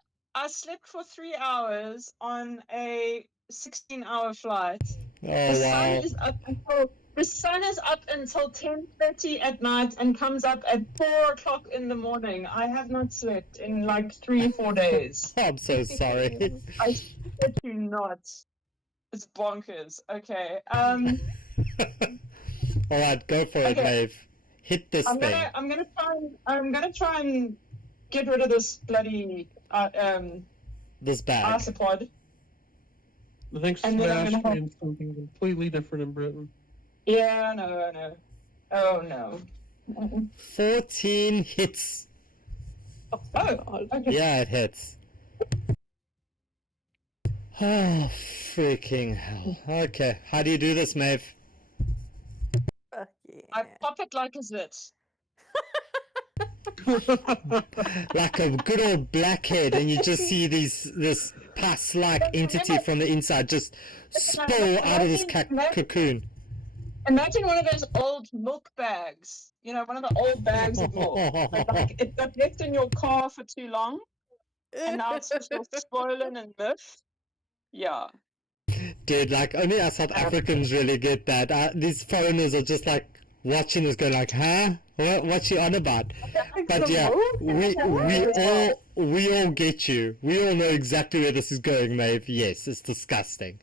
slept for 3 hours on a 16-hour flight. Oh, The wow. sun is up until 10:30 at night and comes up at 4 o'clock in the morning. I have not slept in like 3 or 4 days. I'm so sorry. I shit you not. It's bonkers. Okay. Alright, go for it, Okay. Maeve. Hit this I'm thing. gonna try and get rid of this bloody This bag. arthropod. I think And then I'm Smash gonna means something completely different in Britain. Yeah, I know. Oh no. 14 hits. Oh, okay. Yeah, it hits. Oh, freaking hell. Okay, how do you do this, Maeve? Fuck yeah. I pop it like a zit. Like a good old blackhead, and you just see this pus-like entity from the inside just spill out of this cocoon. Imagine one of those old milk bags. You know, one of the old bags of milk. But, like, it got left in your car for too long, and now it's just all swollen and miffed. Yeah. Dude, like, only us South Africans really get that. These foreigners are just like watching this going like, huh? What's she on about? But yeah, we all get you. We all know exactly where this is going, Maeve. Yes, it's disgusting.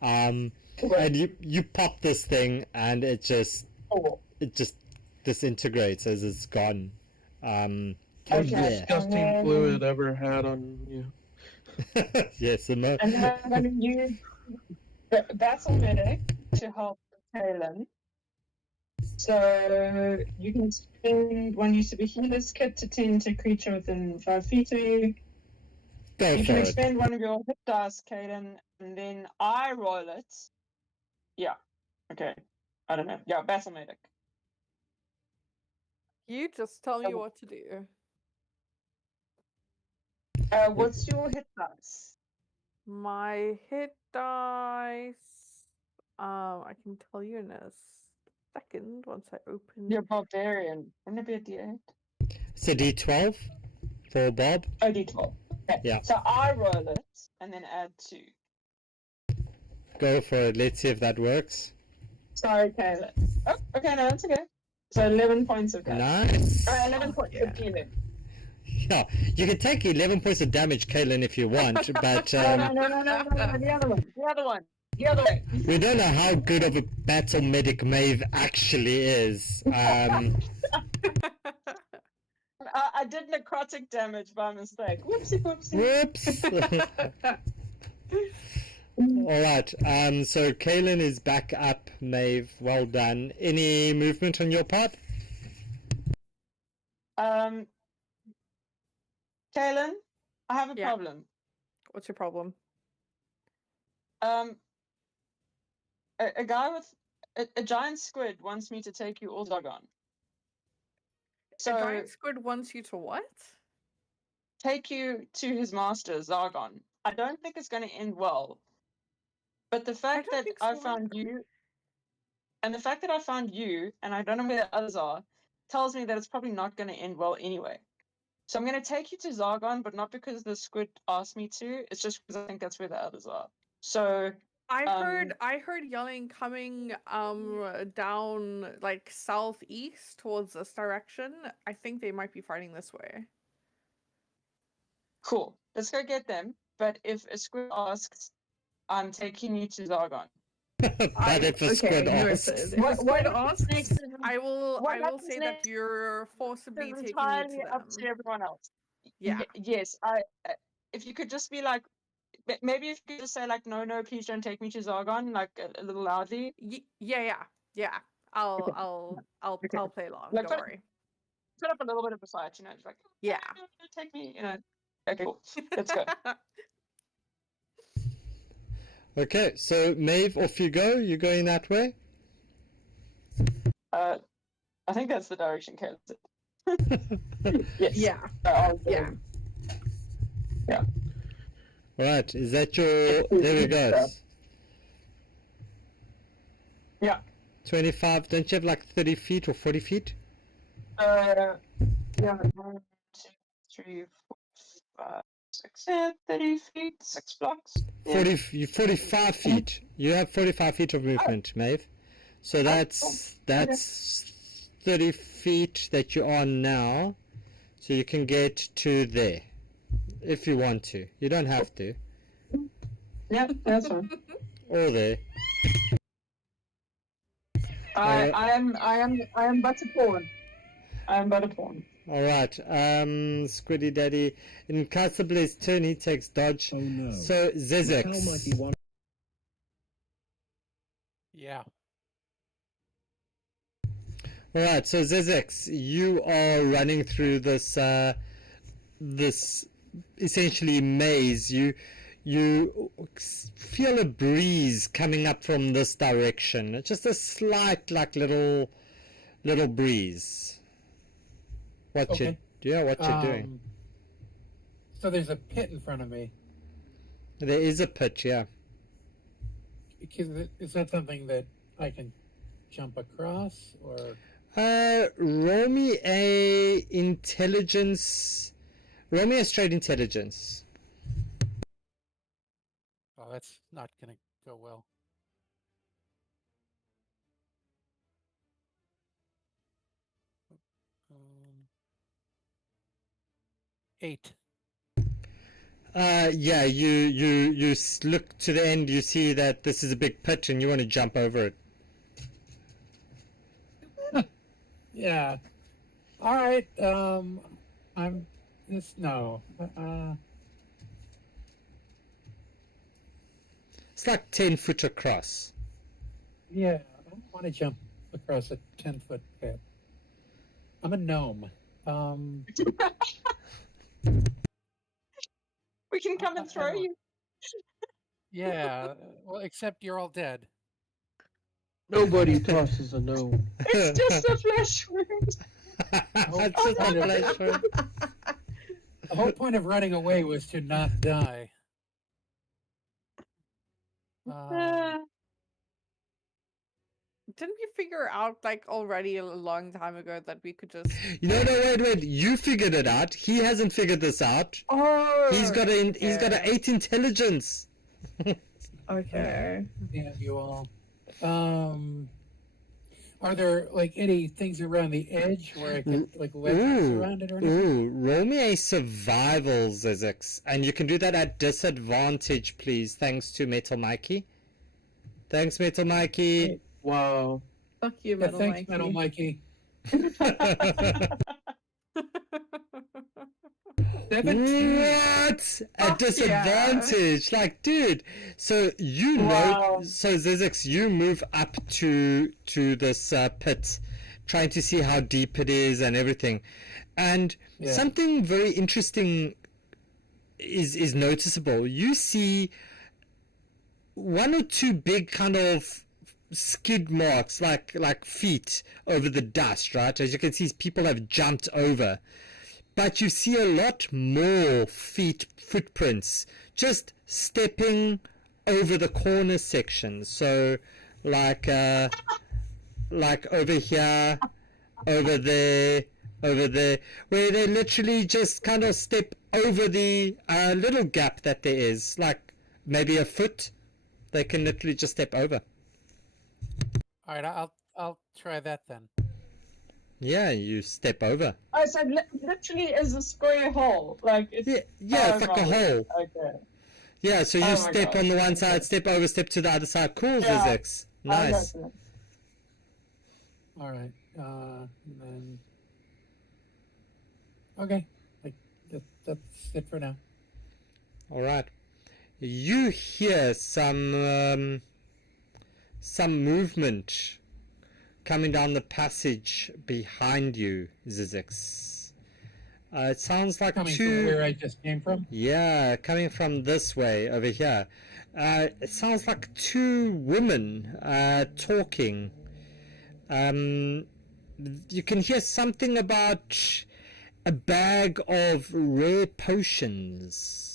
And you pop this thing and it just disintegrates as it's gone. Most Okay. disgusting fluid ever had on you. Yes, And then I'm going to use the battle medic to help Kaylin. So you can spend one use of a healer's kit to tend to creature within 5 feet of you. go You for can it. expend one of your hit dice, Kaden, and then I roll it. Yeah. Okay. I don't know. Yeah, battle medic. You just tell me what to do. What's your hit dice? My hit dice. I can tell you in a second once I open. You're barbarian. Wouldn't it be a D8? It's a D12 for Bob. Oh, D12. Okay. Yeah. So I roll it and then add 2. Go for it. Let's see if that works. Sorry, Kaylin. Oh, okay, no, that's okay. So 11 points of damage. Nice. 11 points of healing. Yeah, you can take 11 points of damage, Kaylin, if you want, but No, the other one. The other way. we don't know how good of a battle medic Maeve actually is. I did necrotic damage by mistake. Whoopsie. Whoops. Alright, so Kaylin is back up, Maeve. Well done. Any movement on your part? Kaylin, I have a Yeah. problem. What's your problem? A guy with a giant squid wants me to take you all Zargon. So A giant squid wants you to what? take you to his master, Zargon. I don't think it's going to end well. But the fact don't that think I so found you, and the fact that I found you, and I don't know where the others are, tells me that it's probably not going to end well anyway. So I'm going to take you to Zargon, but not because the squid asked me to. It's just because I think that's where the others are. So I heard yelling coming down like southeast towards this direction. I think they might be fighting this way. cool. Let's go get them. But if a squid asks, I'm taking you to Zargon. But if a squid asks. If a squid asks, next is- I will what happens say that next you're forcibly is taking me entirely to up to them. everyone else. Yeah. Yes. If you could just be like, maybe if you could just say like, no, please don't take me to Zargon, like a little loudly. Yeah. I'll play along. Like, Don't worry. Put up a little bit of a fight, you know, just like, Yeah. take me, you know. Okay, cool. Let's go. Okay, so Maeve, off you go. You going that way? I think that's the direction Caleb said. Yes. Yeah. Yeah. Yeah. Right, is that your... There we go. Yeah. 25, don't you have like 30 feet or 40 feet? Yeah. 1, 2, 3, 4, 5, 6, 30 feet, 6 blocks. Yeah. 45 feet. You have 45 feet of movement, Maeve. So that's 30 feet that you're on now. So you can get to there. If you want to. You don't have to. Yeah, that's fine. Or there. I am but a pawn. I am but a pawn. Alright, Squiddy Daddy. In Casabla's turn, he takes dodge. Oh no. So, Zezex. How might he want Yeah. Alright, so Zezex, you are running through this this essentially maze. You feel a breeze coming up from this direction. It's just a slight little breeze. What Okay. you're doing. So there's a pit in front of me. There is a pit, yeah. Is that something that I can jump across, or? Roll me a intelligence. Roll me a straight intelligence. Oh, that's not gonna go well. Um, 8. Yeah, you look to the end, you see that this is a big pit and you want to jump over it. Yeah. All right. I'm this no. It's like 10 foot across. Yeah. I don't want to jump across a 10-foot pit. I'm a gnome. We can come and throw you. Yeah. Well, except you're all dead. Nobody tosses a gnome. It's just a flesh wound. It's just a flesh wound. The whole point of running away was to not die. Didn't we figure out like already a long time ago that we could just? No, wait. You figured it out. He hasn't figured this out. Oh. He's got an 8 intelligence. Okay. Yeah, you all. Are there like any things around the edge where I could like ledges around it or anything? Roll me a survival, Zezex. And you can do that at disadvantage, please. Thanks to Metal Mikey. Thanks, Metal Mikey. Wow. Fuck you, Yeah, Metal thanks, Mikey. Metal Mikey. 17. What? A Fuck disadvantage. Like, dude. So you know. Wow. So Zizix, you move up to this pit, trying to see how deep it is and everything, and Yeah. something very interesting is noticeable. You see one or two big kind of skid marks, like feet over the dust, right? As you can see, people have jumped over. But you see a lot more footprints, just stepping over the corner section. So, like over here, over there, where they literally just kind of step over the little gap that there is, like maybe a foot. They can literally just step over. All right, I'll try that then. Yeah, you step over. I said literally is a square hole. Like it's Yeah, it's like a hole. Okay. Yeah, so you Oh my step God. on the one side, step over, step to the other side. Cool, Yeah. Zizix. Nice. All right, and then okay, like that's it for now. All right. You hear some movement coming down the passage behind you, Zizix. It sounds like Coming two. from where I just came from. Yeah, coming from this way over here. It sounds like two women talking. You can hear something about a bag of rare potions.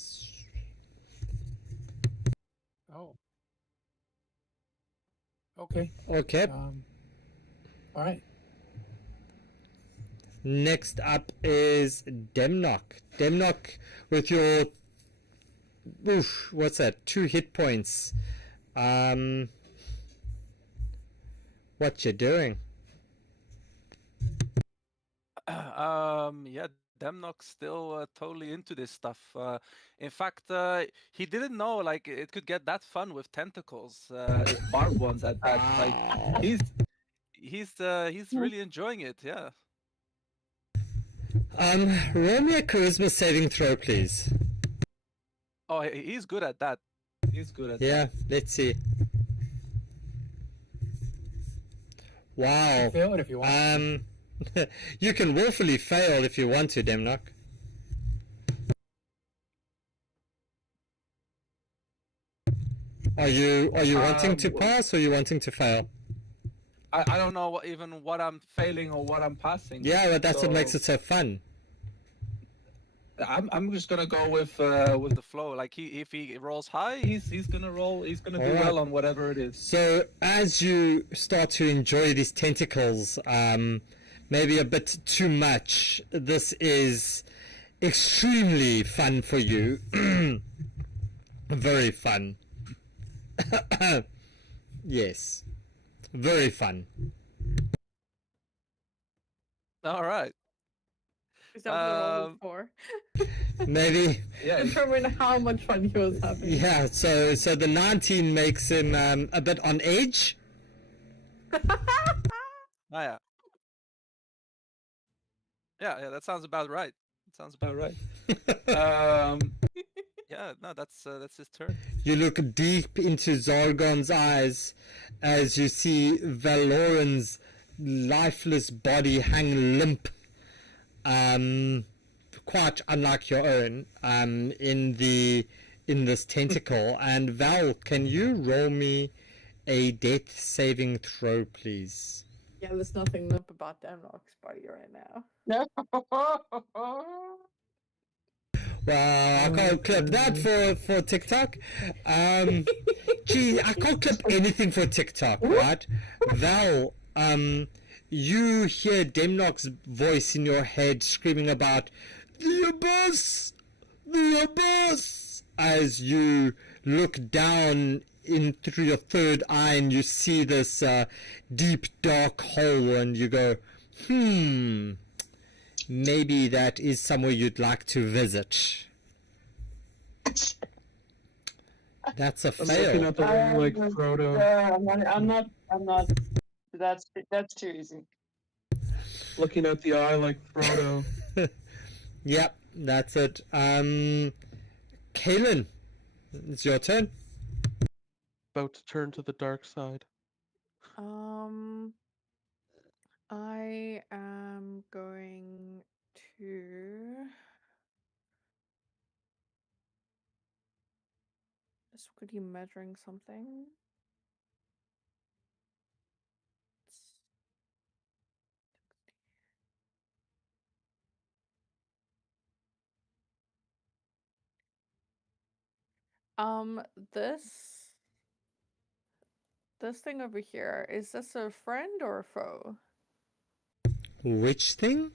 Oh. Okay. Okay. All right. Next up is Demnock. Demnock, with your what's that? 2 hit points. What you doing? Yeah, Demnock's still totally into this stuff. In fact, he didn't know like it could get that fun with tentacles, barbed ones at that. Like he's really enjoying it. Yeah. Roll me a charisma saving throw, please. Oh, he's good at that. He's good at that. Yeah, let's see. Wow. Fail it if you want. You can willfully fail if you want to, Demnock. Are you wanting to pass or are you wanting to fail? I don't know what I'm failing or what I'm passing. Yeah, but that's what so makes it so fun. I'm just gonna go with the flow. Like if he rolls high, he's gonna roll. He's gonna do well on whatever it is. So as you start to enjoy these tentacles, maybe a bit too much, this is extremely fun for you. Very fun. Yes. Very fun. All right. Is that what the roll was for? Maybe. Yeah. Determine how much fun he was having. Yeah, so the 19 makes him a bit on edge. Oh, yeah. Yeah, that sounds about right. That sounds about right. Yeah, no, that's his turn. You look deep into Zargon's eyes as you see Valoran's lifeless body hang limp, quite unlike your own, in this tentacle. And Val, can you roll me a death saving throw, please? Yeah, there's nothing limp about Demnock's body right now. Well, I can't clip that for TikTok. Gee, I can't clip anything for TikTok, right? Val, you hear Demnock's voice in your head screaming about the abyss, as you look down in through your third eye and you see this deep dark hole and you go, maybe that is somewhere you'd like to visit. That's a I'm looking fail. at the ring like Frodo. I'm not. That's too easy. Looking at the eye like Frodo. Yep, that's it. Kaylin, it's your turn. About to turn to the dark side. I am going to. Is quickly measuring something. This thing over here, is this a friend or a foe? Which thing?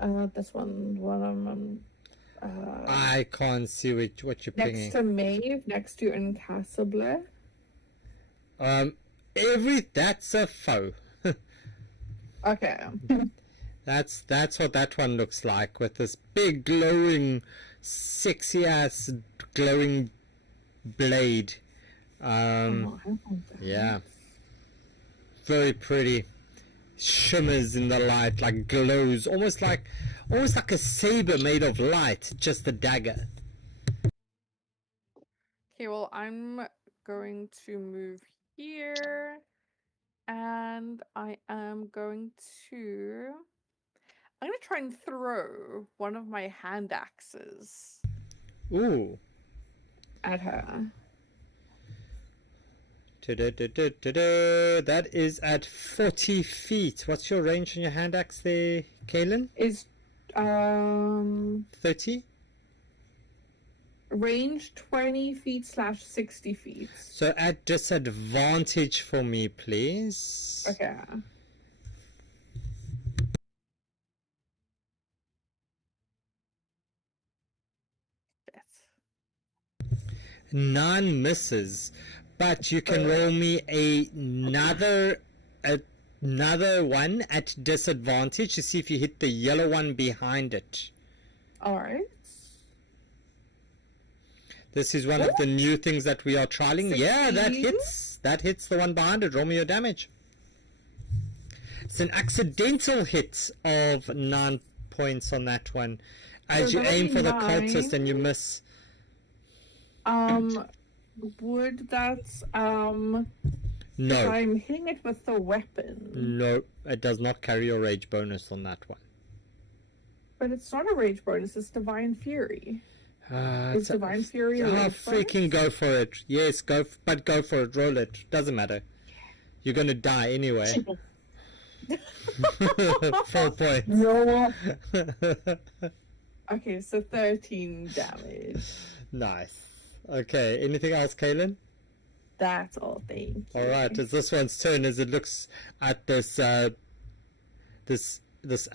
This one. I can't see what you're pinging. Next to Maeve, next to Incassable. That's a foe. Okay. That's what that one looks like, with this big glowing, sexy ass glowing blade. Yeah, very pretty. Shimmers in the light, like glows, almost like a saber made of light, just a dagger. Okay, well, I'm going to move here, and I'm gonna try and throw one of my hand axes Ooh. at her. That is at 40 feet. What's your range on your hand axe there, Kaylin? Is 30? range 20 feet / 60 feet. So at disadvantage for me, please. Okay. Shit. 9 misses, but you can roll me another one at disadvantage to see if you hit the yellow one behind it. Alright. This is one of the new things that we are trialing. 16? Yeah, that hits. That hits the one behind it. Roll me your damage. It's an accidental hit of 9 points on that one. As So you aim for the 9. cultist and you miss. Would that, No. if I'm hitting it with the weapon, No, it does not carry your rage bonus on that one. but it's not a rage bonus, it's Divine Fury. Is Divine Fury a rage freaking go for it. Yes, go for it. Roll it. Doesn't matter. You're gonna die anyway. 4 points. No. Okay, so 13 damage. Nice. Okay, anything else, Kaylin? That's all, thank you. Alright, it's this one's turn as it looks at this this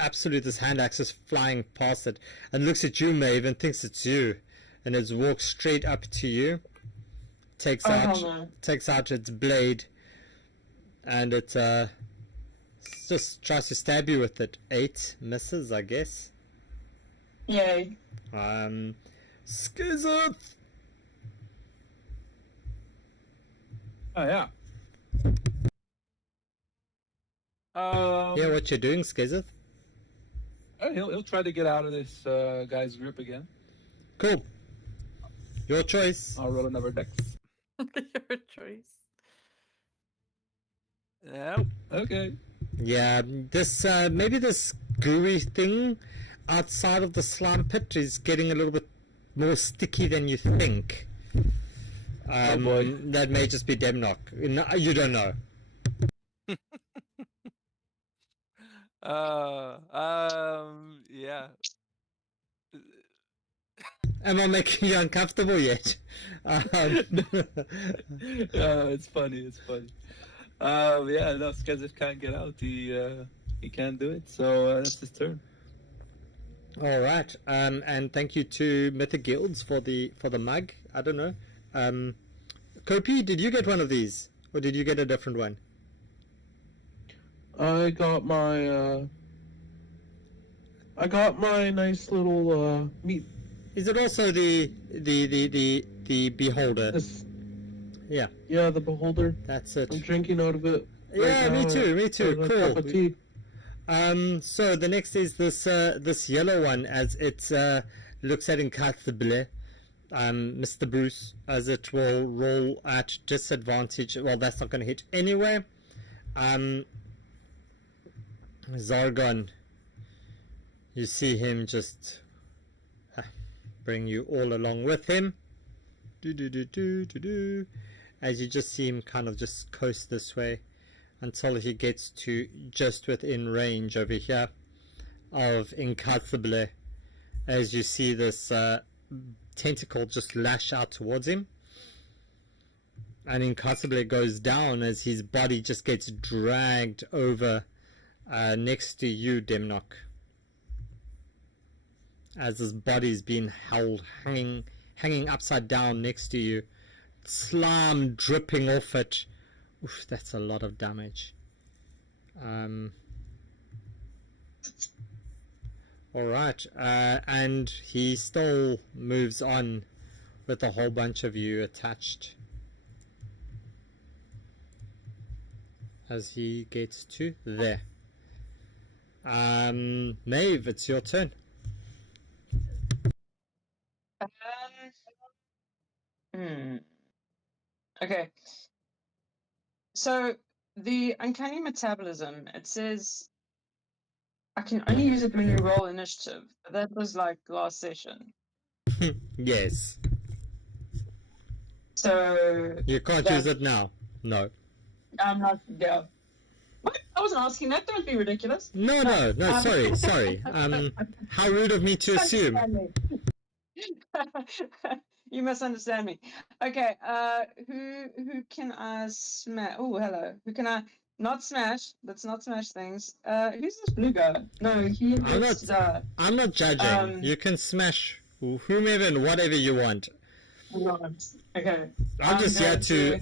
hand axe is flying past it and looks at you, Maeve, and thinks it's you, and it walks straight up to you, takes out its blade, and it just tries to stab you with it. 8 misses, I guess. Yay. Skizeth! Oh, yeah. Yeah, what you doing, Skizeth? He'll try to get out of this guy's grip again. Cool. Your choice. I'll roll another dex. Your choice. Yeah. Okay. Yeah, this maybe this gooey thing outside of the slime pit is getting a little bit more sticky than you think. Oh boy. That may just be Demnock. No, you don't know. Yeah. Am I making you uncomfortable yet? It's funny. It's funny. Yeah, no, Skazif can't get out. He can't do it. So that's his turn. All right. And thank you to Mythic Guilds for the mug. I don't know. Kopi, did you get one of these, or did you get a different one? I got my nice little meat. Is it also the beholder? Yeah. Yeah, the beholder. That's it. I'm drinking out of it. Yeah, right me now. too. With a cup of tea. So the next is this yellow one, as it looks at incapable. Mr. Bruce, as it will roll at disadvantage. Well, that's not going to hit anyway. Zargon, you see him just bring you all along with him. As you just see him kind of just coast this way until he gets to just within range over here of Incalcible. As you see this tentacle just lash out towards him, and Incalcible goes down as his body just gets dragged over next to you, Demnock, as his body's been held hanging upside down next to you, slime dripping off it. Oof, that's a lot of damage. Alright, and he still moves on with a whole bunch of you attached as he gets to there. Maeve, it's your turn. Okay. So the uncanny metabolism, it says I can only use it when you roll initiative. That was like last session. Yes. So you can't use it now. No. I'm not. Yeah. What? I wasn't asking that. Don't be ridiculous. No. Sorry. How rude of me to assume. You misunderstand me. Okay. Who can I smash? Oh, hello. Who can I not smash? Let's not smash things. Who's this blue guy? No, he. I'm not judging. You can smash whomever and whatever you want. Okay. I'm just here to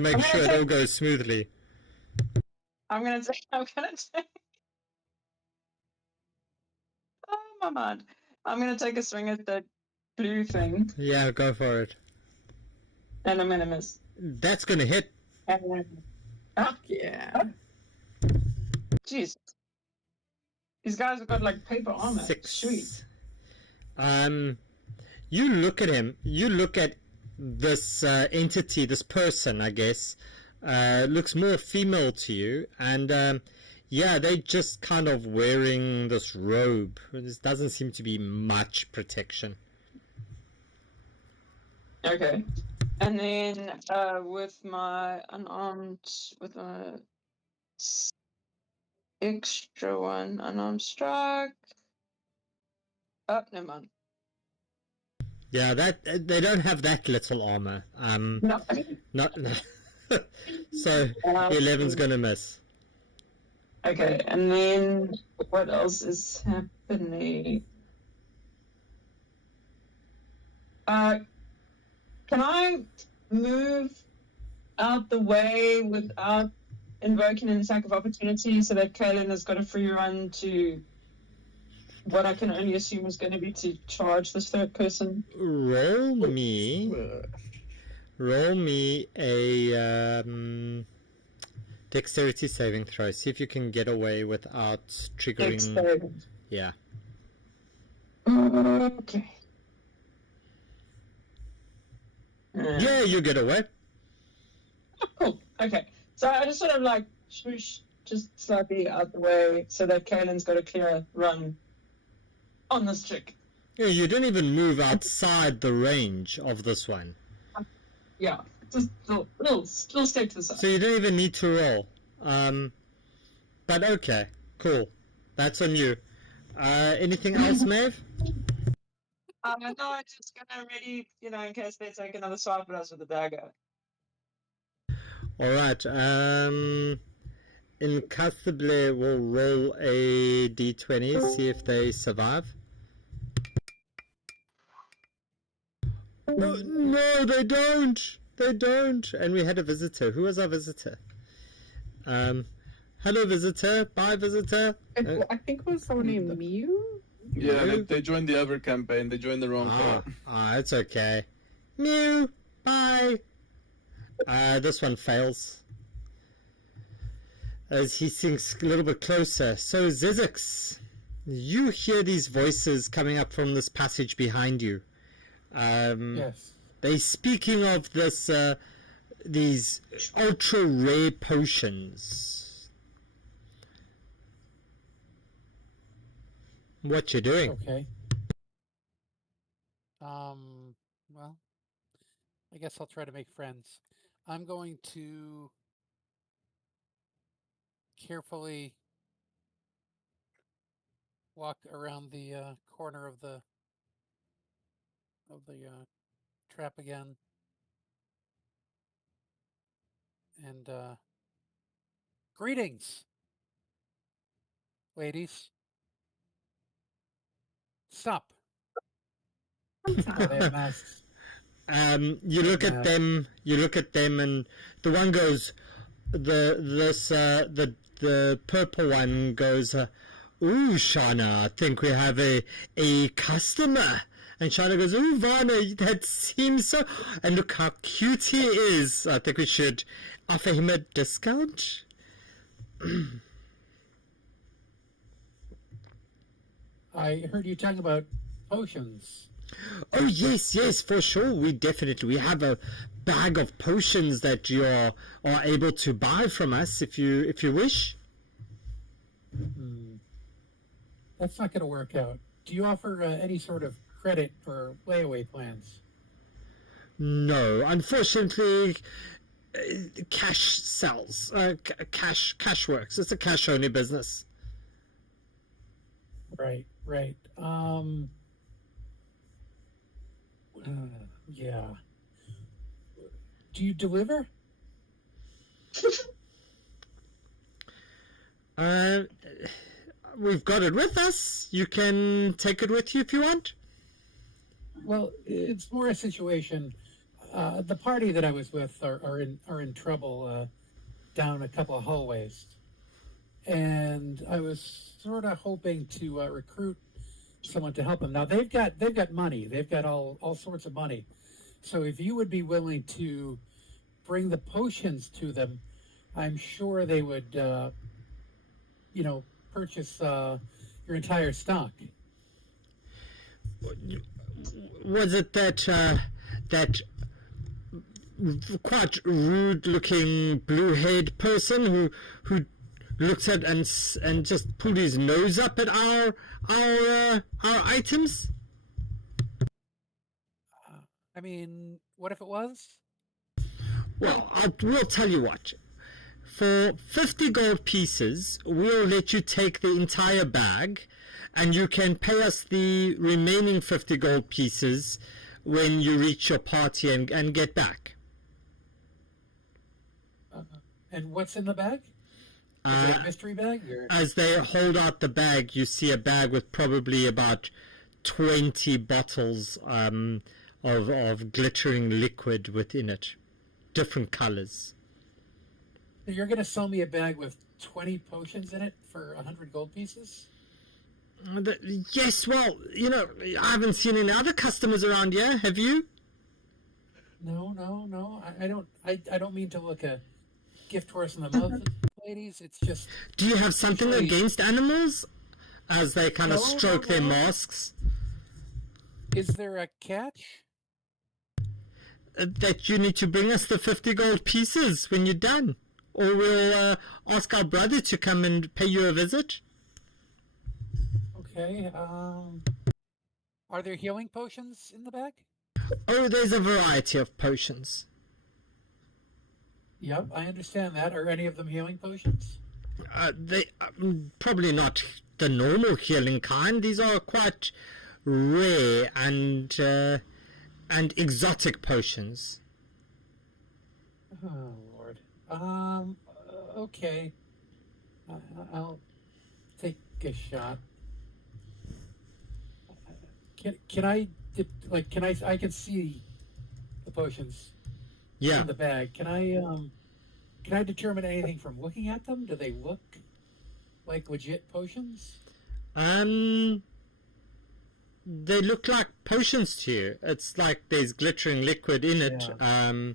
make sure it all goes smoothly. I'm gonna take. Oh my mind. I'm gonna take a swing at that blue thing. Yeah, go for it. And I'm gonna miss. That's gonna hit. Yeah. Jeez. These guys have got like paper armor. 6. Sweet. You look at him. You look at this entity, this person, I guess. Looks more female to you, and yeah, they just kind of wearing this robe. There doesn't seem to be much protection. Okay. And then with my unarmed, with my extra one, unarmed strike. Oh, never mind. Yeah, that they don't have that little armor. No. Not. So 11's gonna miss. Okay, and then what else is happening? Can I move out the way without invoking an attack of opportunity so that Kaylin has got a free run to what I can only assume is going to be to charge this third person? Roll me a dexterity saving throw. See if you can get away without triggering. Dexterity. Yeah. Okay. Yeah, you get away. Oh, cool. Okay. So I just sort of like swoosh just slightly out the way so that Kaylin's got a clear run on this chick. Yeah, you don't even move outside the range of this one. Yeah, just little step to the side. So you don't even need to roll. But okay, cool. That's on you. Anything else, Maeve? No, I'm just gonna ready, in case they take another swipe at us with the dagger. Alright, Incalcible will roll a d20, see if they survive. No, they don't! They don't! And we had a visitor. Who was our visitor? Hello, visitor. Bye, visitor. I think it was someone named Mew? Yeah, they joined the other campaign. They joined the wrong part. It's okay. Mew! Bye! This one fails. as he sinks a little bit closer. So, Zizix, you hear these voices coming up from this passage behind you. Yes. They speaking of this, these ultra rare potions. What you doing? Okay. Well, I guess I'll try to make friends. I'm going to carefully walk around the corner of the trap again, and greetings, ladies. Stop. Oh, they have masks. You look at them. You look at them, and the one goes. The purple one goes. Ooh, Shauna, I think we have a customer. And Shauna goes, ooh, Varna, that seems so. And look how cute he is. I think we should offer him a discount. I heard you talking about potions. Oh yes, for sure. We have a bag of potions that you are able to buy from us if you wish. That's not going to work out. Do you offer any sort of credit or layaway plans? No, unfortunately, cash sells. Cash works. It's a cash only business. Right. Yeah. Do you deliver? We've got it with us. You can take it with you if you want. Well, it's more a situation. The party that I was with are in trouble down a couple of hallways, and I was sort of hoping to recruit someone to help them. Now they've got money. They've got all sorts of money. So if you would be willing to bring the potions to them, I'm sure they would, purchase your entire stock. Was it that quite rude-looking blue-haired person who looks at and just pulled his nose up at our items? I mean, what if it was? Well, we'll tell you what. For 50 gold pieces, we'll let you take the entire bag, and you can pay us the remaining 50 gold pieces when you reach your party and get back. And what's in the bag? Is it a mystery bag? Or? As they hold out the bag, you see a bag with probably about 20 bottles of glittering liquid within it, different colors. You're going to sell me a bag with 20 potions in it for 100 gold pieces? Yes, well, I haven't seen any other customers around here. Have you? No. I don't mean to look a gift horse in the mouth, ladies. It's just. Do you have something against animals? As they kind of stroke their masks. Is there a catch? That you need to bring us the 50 gold pieces when you're done. Or we'll ask our brother to come and pay you a visit. Okay. Are there healing potions in the bag? Oh, there's a variety of potions. Yep, I understand that. Are any of them healing potions? They probably not the normal healing kind. These are quite rare and exotic potions. Oh Lord. Okay. I'll take a shot. Can I I can see the potions in the bag. Can I determine anything from looking at them? Do they look like legit potions? They look like potions to you. It's like there's glittering liquid in it. Yeah.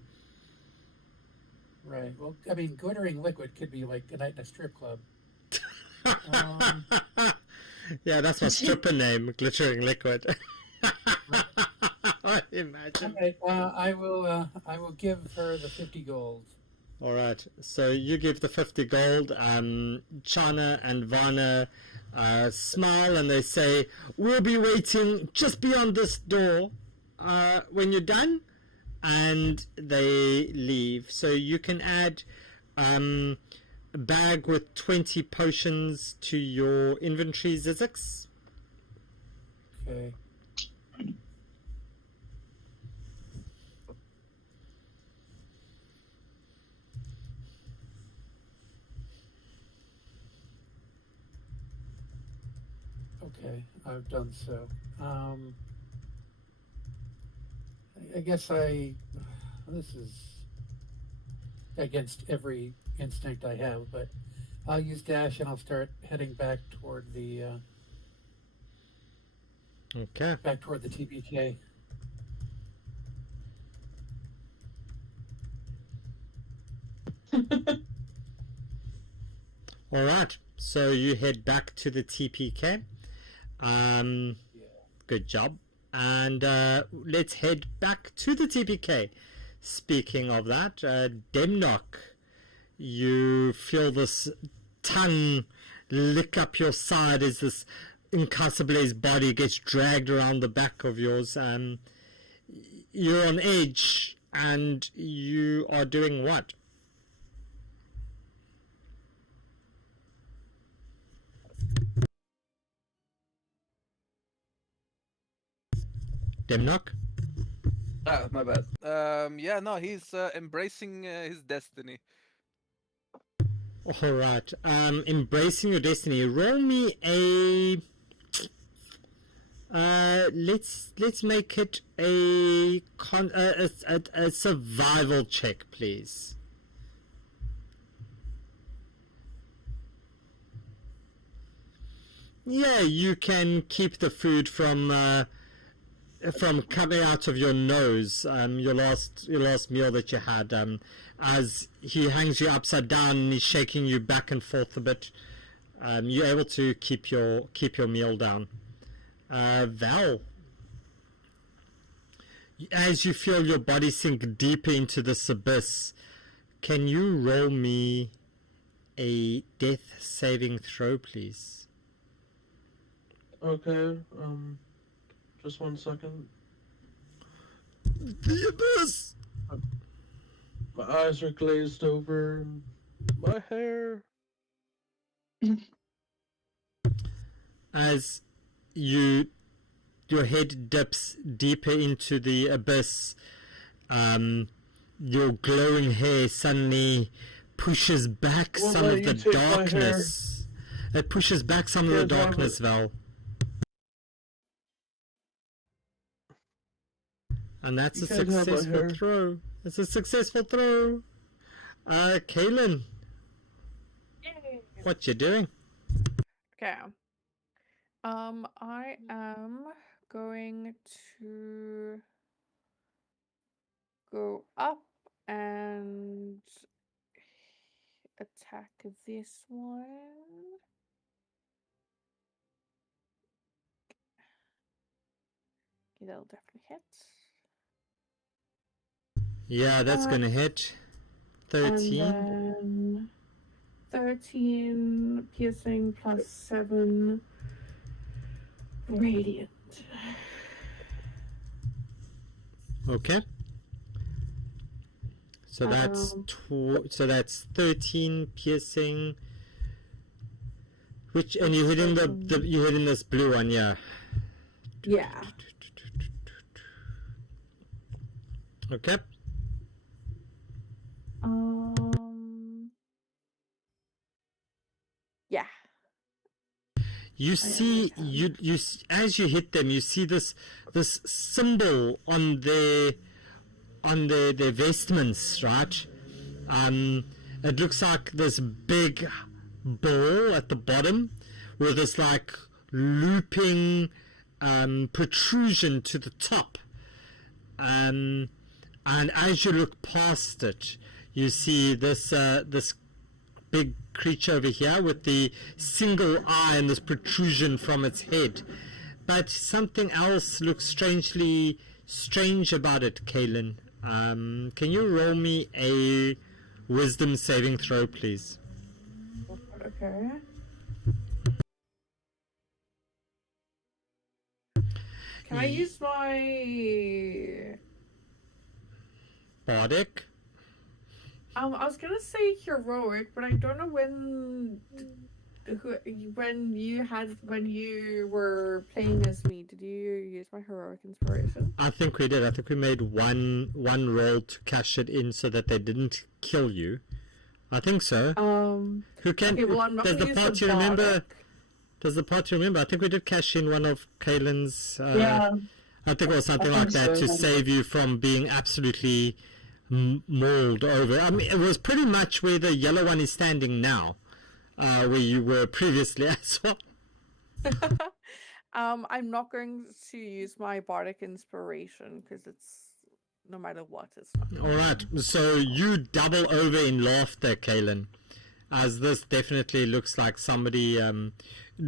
Right. Well, I mean, glittering liquid could be like a night in a strip club. Um, Yeah, that's my stripper name, Glittering Liquid. Imagine. all right. I will give her the 50 gold. All right, so you give the 50 gold. Chana and Varna smile and they say, "We'll be waiting just beyond this door when you're done," and they leave. So you can add a bag with 20 potions to your inventory, Zizix. Okay. Okay, I've done so. I guess this is against every instinct I have, but I'll use dash and I'll start heading back toward the Okay. back toward the TPK. All right, so you head back to the TPK. Good job. And let's head back to the TPK. Speaking of that, Demnock, you feel this tongue lick up your side as this Incasable's body gets dragged around the back of yours. You're on edge, and you are doing what? Demnock? Ah, my bad. Yeah, no, he's embracing his destiny. All right. Embracing your destiny. Roll me a. Let's make it a survival check, please. Yeah, you can keep the food from coming out of your nose. Your last meal that you had. As he hangs you upside down and he's shaking you back and forth a bit. You're able to keep your meal down. Val, as you feel your body sink deeper into this abyss, can you roll me a death saving throw, please? Okay, just 1 second. The abyss! My eyes are glazed over. My hair. As your head dips deeper into the abyss, your glowing hair suddenly pushes back Won't some let of you the take my hair. darkness. It pushes back some of the Can't have darkness, it. Val. And that's You a can't have my successful hair. throw. It's a successful throw. Kaylin, Yay. what you doing? Okay. I am going to go up and attack this one. Okay, that'll definitely hit. Yeah, that's gonna hit. 13. And then 13 piercing plus 7 radiant. Okay. So that's so that's 13 piercing. Which and you hit in the you hit in this blue one, yeah. Yeah. Okay. Yeah. You see, you as you hit them, you see this symbol on their vestments, right? It looks like this big ball at the bottom with this like looping protrusion to the top. And as you look past it, you see this this big creature over here with the single eye and this protrusion from its head. But something else looks strangely strange about it, Kaylin. Can you roll me a wisdom saving throw, please? Okay. Can I use my... Bardic? I was gonna say heroic, but I don't know when you were playing as me. Did you use my heroic inspiration? I think we did. I think we made one roll to cash it in so that they didn't kill you. I think so. Who can? Okay, well, I'm not does gonna the use the party remember? bardic. Does the party remember? I think we did cash in one of Kaylin's. Yeah. I think it was something like that to save you from being absolutely mauled over. I mean, it was pretty much where the yellow one is standing now, where you were previously as well. I'm not going to use my bardic inspiration because it's no matter what, it's not. All right, so you double over in laughter, Kaylin, as this definitely looks like somebody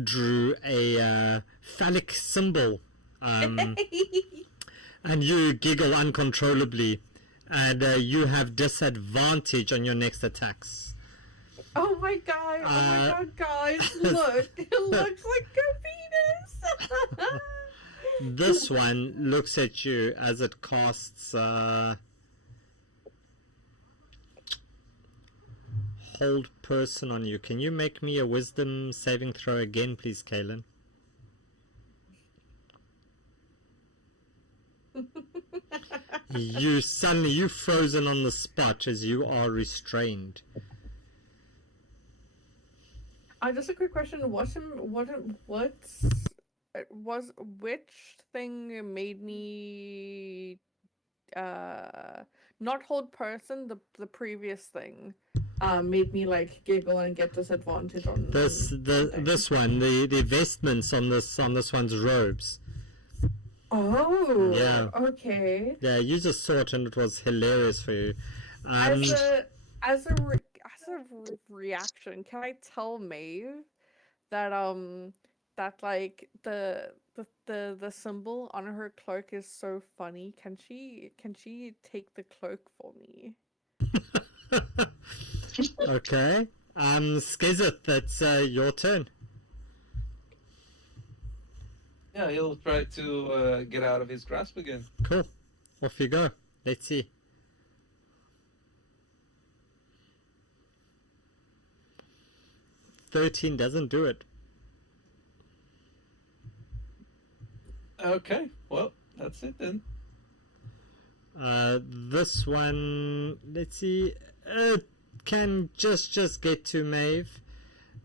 drew a phallic symbol, and you giggle uncontrollably, and you have disadvantage on your next attacks. Oh my god, guys, look! It looks like a penis! This one looks at you as it casts hold person on you. Can you make me a wisdom saving throw again, please, Kaylin? You've frozen on the spot as you are restrained. Just a quick question. Which thing made me not hold person? The previous thing made me like giggle and get disadvantage on this one, the vestments on this one's robes. Oh, yeah. Okay. Yeah, you just saw it and it was hilarious for you. As a reaction, can I tell Maeve that that like the symbol on her cloak is so funny? Can she take the cloak for me? Okay. Skizeth, that's your turn. Yeah, he'll try to get out of his grasp again. Cool. Off you go. Let's see. $13 doesn't do it. Okay, well, that's it then. This one, let's see, can just get to Maeve,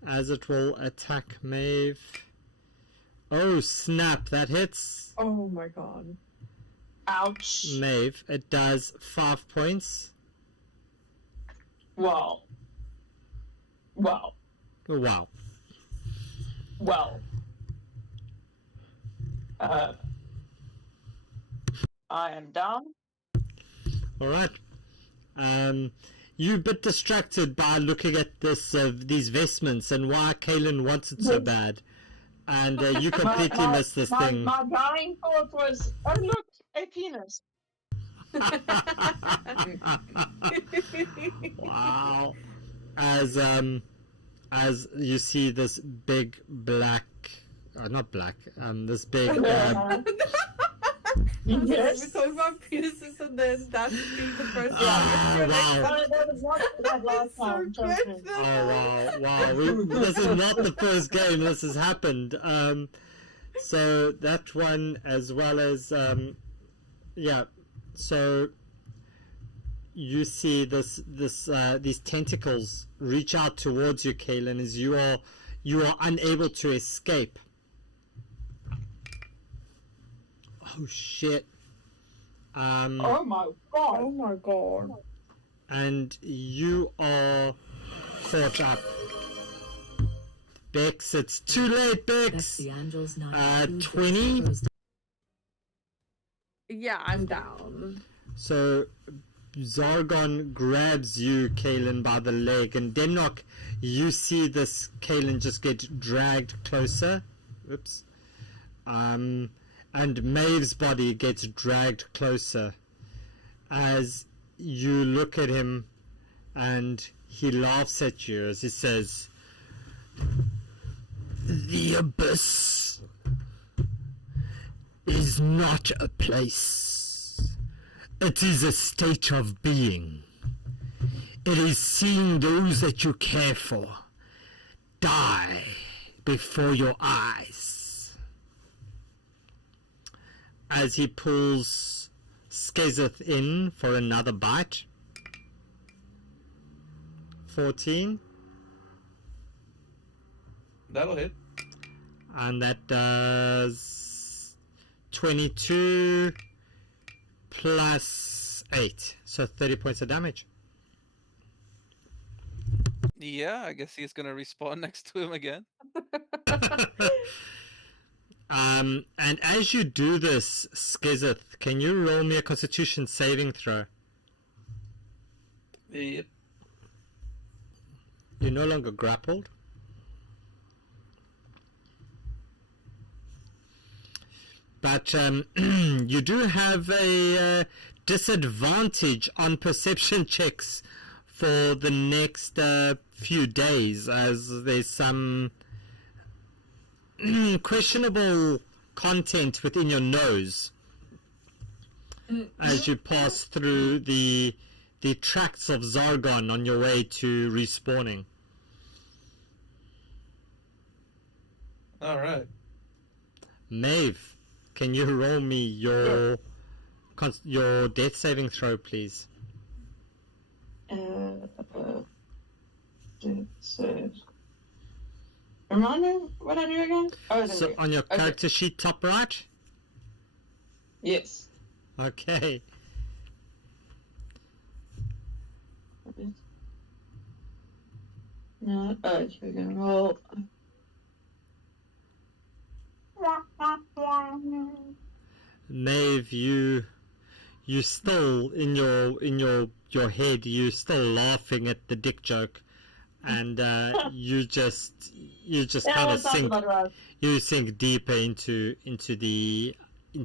as it will attack Maeve. Oh snap, that hits. Oh my god. Ouch. Maeve, it does 5 points. Wow. Wow. Wow. Well. I am down. Alright. You're a bit distracted by looking at these vestments and why Kaylin wants it so bad. And you completely missed this thing. My dying thought was, oh look, a penis. Wow. As you see this big black, not black, this big... Yes. We're talking about penises and then that's being the first one. Wow. That was not that last time. trust me. Oh wow! This is not the first game this has happened. So that one, as well as yeah. So you see these tentacles reach out towards you, Kaylin, as you are unable to escape. Oh shit! Oh my god! Oh my god! And you are caught up. Bex, it's too late, Bex. 20. Yeah, I'm down. So Zargon grabs you, Kalen, by the leg, and Demnock, you see this Kalen just get dragged closer. Oops. And Maeve's body gets dragged closer as you look at him, and he laughs at you as he says, "The abyss is not a place. It is a state of being. It is seeing those that you care for die before your eyes." As he pulls Skazeth in for another bite. 14. That'll hit. And that does 22 plus 8. So 30 points of damage. Yeah, I guess he's gonna respawn next to him again. And as you do this, Skizeth, can you roll me a Constitution saving throw? Yep. You're no longer grappled. But you do have a disadvantage on perception checks for the next few days, as there's some questionable content within your nose as you pass through the tracts of Zargon on your way to respawning. All right. Maeve, can you roll me your death saving throw, please? Remind me what I do again? Oh, So on your character sheet, top right? Yes. Okay. No, here we go. Roll. Maeve, you still in your head, you still laughing at the dick joke, and you just kind of sink deeper into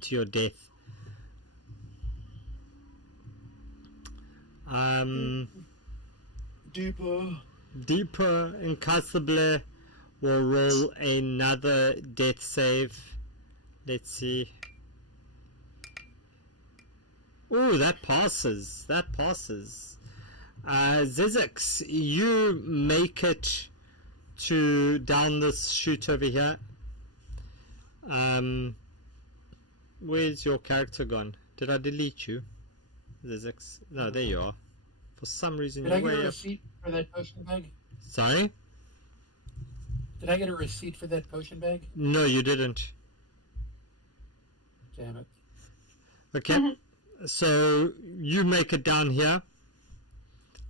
your death. Deeper, and Casable will roll another death save. Let's see. Oh, that passes. Zizix, you make it to down this chute over here. Where's your character gone? Did I delete you? Zizix? No, there you are. For some reason Did I you're get a way up. receipt for that potion bag? Sorry? Did I get a receipt for that potion bag? No, you didn't. Damn it. Okay. So you make it down here.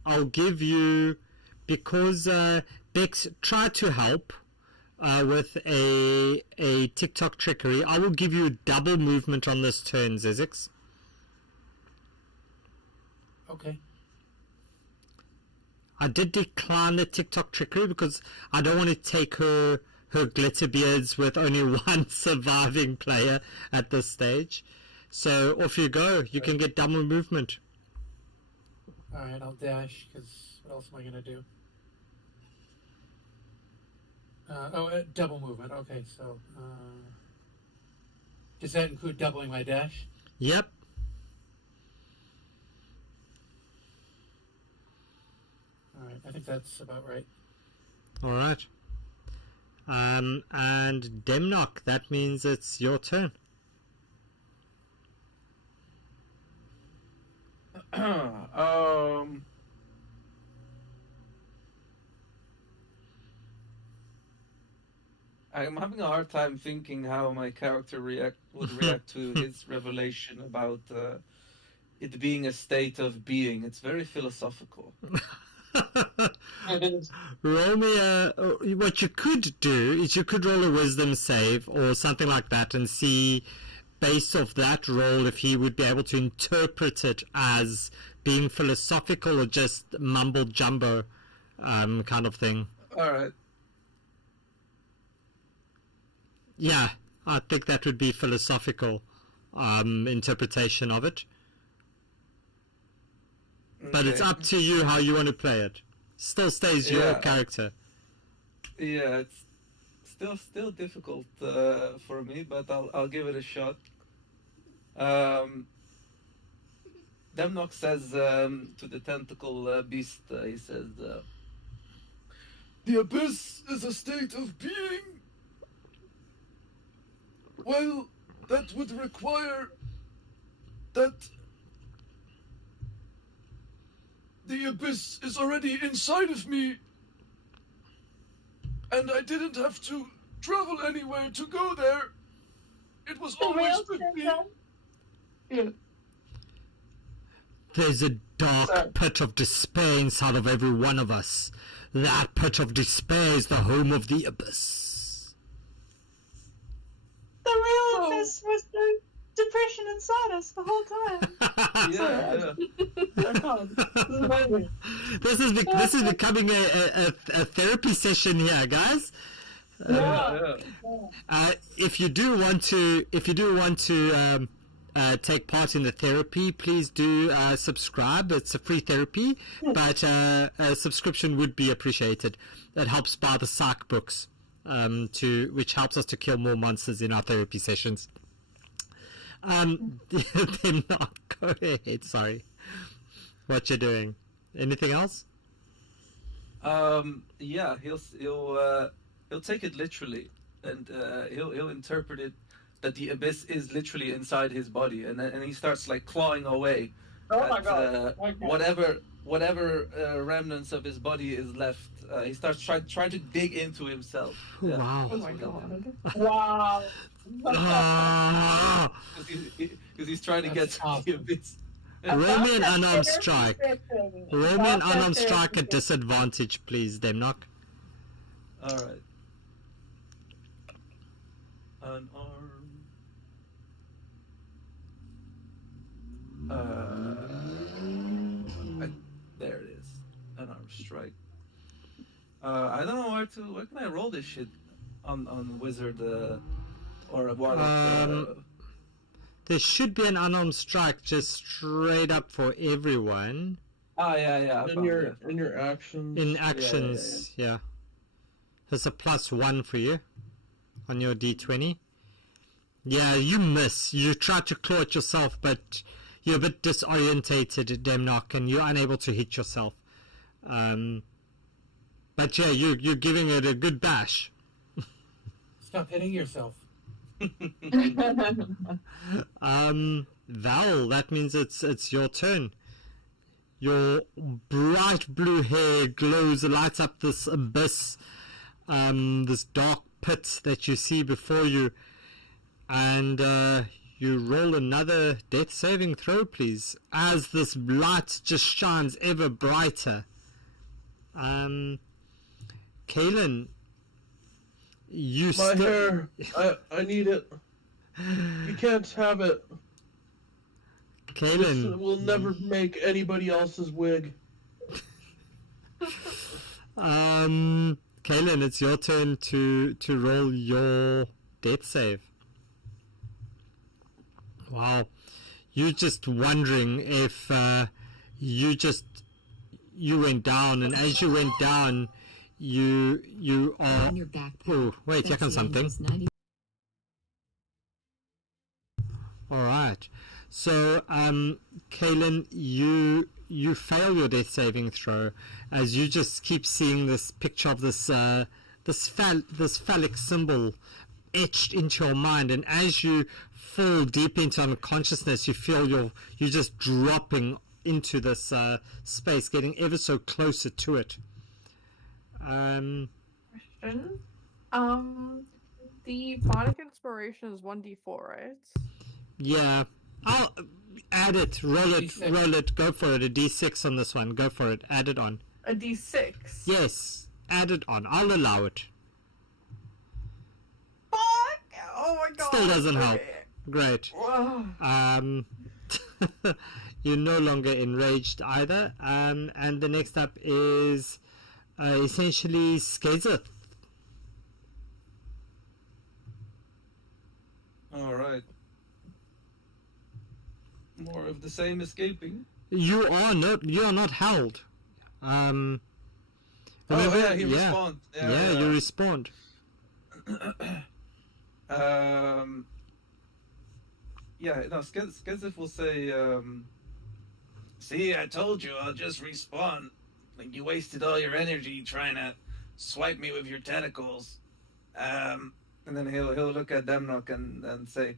I'll give you, because Bex tried to help with a TikTok trickery, I will give you double movement on this turn, Zizix. Okay. I did decline the TikTok trickery because I don't want to take her Glitterbeards with only one surviving player at this stage. So off you go. You can get double movement. Alright, I'll dash, because what else am I going to do? Double movement. Okay, so... does that include doubling my dash? Yep. Alright, I think that's about right. Alright. And Demnock, that means it's your turn. I'm having a hard time thinking how my character would react to his revelation about it being a state of being. It's very philosophical. Roll me what you could do is you could roll a wisdom save or something like that and see base of that roll if he would be able to interpret it as being philosophical or just mumble jumbo kind of thing. Alright. Yeah, I think that would be philosophical interpretation of it. But it's Okay. up to you how you want to play it. Still stays your Yeah. character. Yeah, it's still difficult for me, but I'll give it a shot. Demnock says to the tentacle beast, he says, The abyss is a state of being. Well, that would require that the abyss is already inside of me, and I didn't have to travel anywhere to go there. It was always with me. Yeah. There's a dark pit of despair inside of every one of us. That pit of despair is the home of the abyss. The real abyss was the depression inside us the whole time. yeah. Oh God, this is amazing. This is becoming a therapy session here, guys. Yeah. If you do want to take part in the therapy, please do subscribe. It's a free therapy, but a subscription would be appreciated. It helps buy the psych books, which helps us to kill more monsters in our therapy sessions. Then not go ahead. Sorry, what you're doing? Anything else? Yeah, he'll take it literally, and he'll interpret it that the abyss is literally inside his body, and he starts like clawing away Oh my at God. Okay. whatever remnants of his body is left. He starts trying to dig into himself. Yeah. Wow. Oh my God. Wow. Ah, Because he's trying to get That's to the awesome. abyss. roll me an That's unarmed therapy strike. session. Roll me an That's unarmed therapy strike at session. disadvantage, please, Demnock. All right. Unarmed. There it is. Unarmed strike. I don't know where can I roll this shit on wizard or a warlock. There should be an unarmed strike just straight up for everyone. Yeah. I In found your it. in your actions. In actions, yeah. There's a +1 for you on your d20. Yeah, you miss. You try to claw at yourself, but you're a bit disorientated, Demnock, and you're unable to hit yourself. But yeah, you're giving it a good bash. Stop hitting yourself. Val, that means it's your turn. Your bright blue hair glows, lights up this abyss, this dark pit that you see before you, and you roll another death saving throw, please, as this light just shines ever brighter. Kaelin, you My hair. I need it. You can't have it. This Kaelin, will never make anybody else's wig. Kaelin, it's your turn to roll your death save. Wow, you're just wondering if you went down, and as you went down, you are. On your backpack. Oh, wait, here comes something. All right. So, Kaelin, you fail your death saving throw as you just keep seeing this picture of this phallic symbol etched into your mind, and as you fall deep into unconsciousness, you feel you're just dropping into this space, getting ever so closer to it. Question. The Bardic Inspiration is 1d4, right? Yeah, I'll add it. Roll it. D6. Roll it. Go for it. A d6 on this one. Go for it. Add it on. A d6. Yes, add it on. I'll allow it. Fuck! Oh my god. Still doesn't help. Okay. Great. You're no longer enraged either. And the next up is essentially Skazeth. All right. More of the same escaping. You are not held. Oh Remember? yeah, he respawned. Yeah, you respawned. Yeah, no, Skizif will say, see, I told you, I'll just respawn. Like, you wasted all your energy trying to swipe me with your tentacles. And then he'll look at Demnock and say,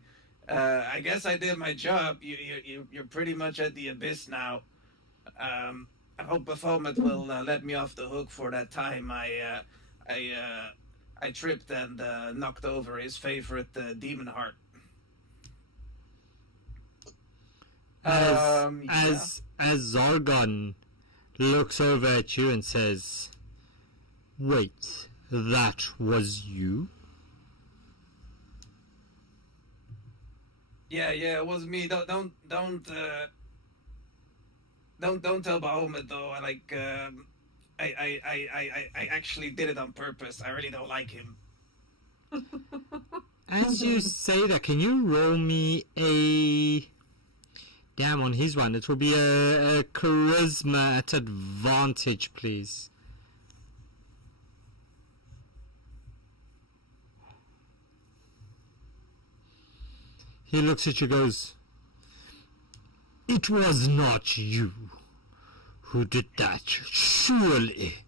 I guess I did my job. You're pretty much at the abyss now. I hope Baphomet will let me off the hook for that time I tripped and knocked over his favorite demon heart. As Zargon looks over at you and says, "Wait, that was you?" Yeah, it was me. Don't tell Bahamut though. I actually did it on purpose. I really don't like him. As you say that, can you roll me a... Damn, on his one, it will be a charisma at advantage, please. He looks at you, goes, "It was not you who did that, surely."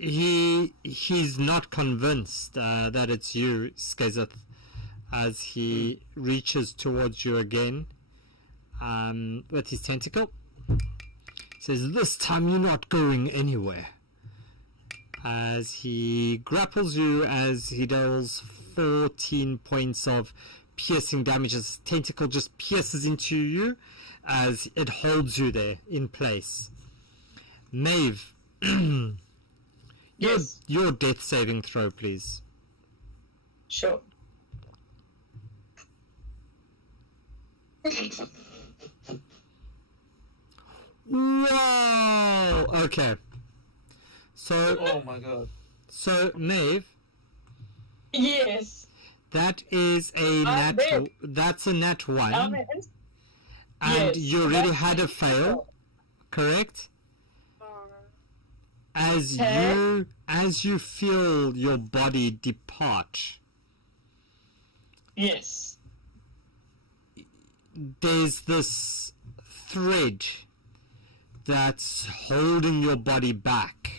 He's not convinced that it's you, Skazeth, as he reaches towards you again with his tentacle. Says, "This time you're not going anywhere." As he grapples you, as he deals 14 points of piercing damage, his tentacle just pierces into you as it holds you there in place. Maeve, Yes. your death saving throw, please. Sure. Whoa! Okay. So, Oh my god. so Maeve, Yes. that is a nat. there. That's a nat one, And and yes, you already that's had a my fail, correct? Okay. As you feel your body depart, Yes. there's this thread that's holding your body back.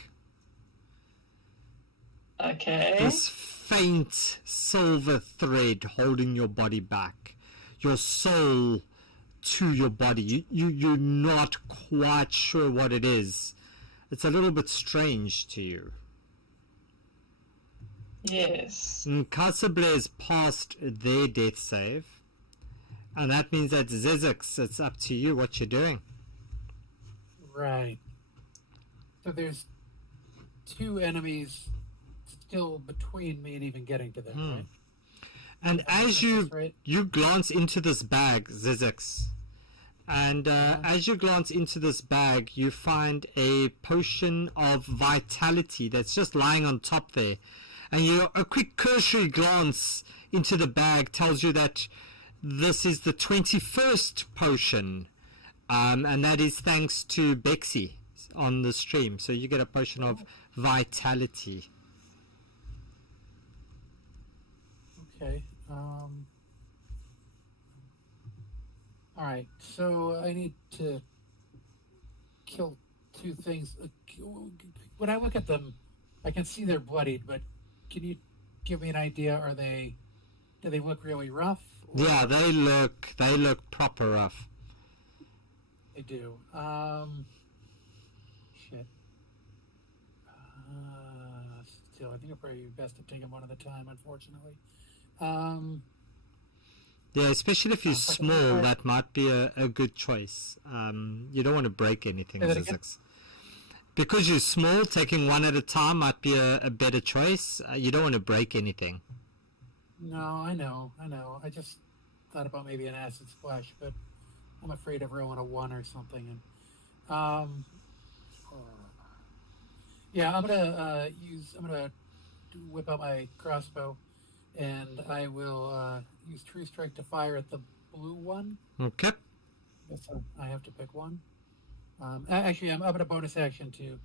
Okay. This faint silver thread holding your body back. Your soul to your body. You're not quite sure what it is. It's a little bit strange to you. Yes. Casabla's passed their death save. And that means that Zizix, it's up to you what you're doing. Right. So there's two enemies still between me and even getting to them, right? And as you That's right. you glance into this bag, Zizix, and as you glance into this bag, you find a potion of vitality that's just lying on top there. And a quick cursory glance into the bag tells you that this is the 21st potion, and that is thanks to Bexy on the stream. So you get a potion of vitality. Okay. All right. So I need to kill two things. When I look at them, I can see they're bloodied, but can you give me an idea? Do they look really rough? or- Yeah, they look proper rough. They do. Shit. Still, I think it'd probably be best to take them one at a time, unfortunately. Yeah, especially if you're second small, part. that might be a good choice. You don't want to break anything, Say that again? Zizix. Because you're small, taking one at a time might be a better choice. You don't want to break anything. No, I know. I just thought about maybe an acid splash, but I'm afraid of rolling a 1 or something. And yeah, I'm gonna whip out my crossbow, and I will use True Strike to fire at the blue one. Okay. Yes, I have to pick one. Actually, I'm up at a bonus action to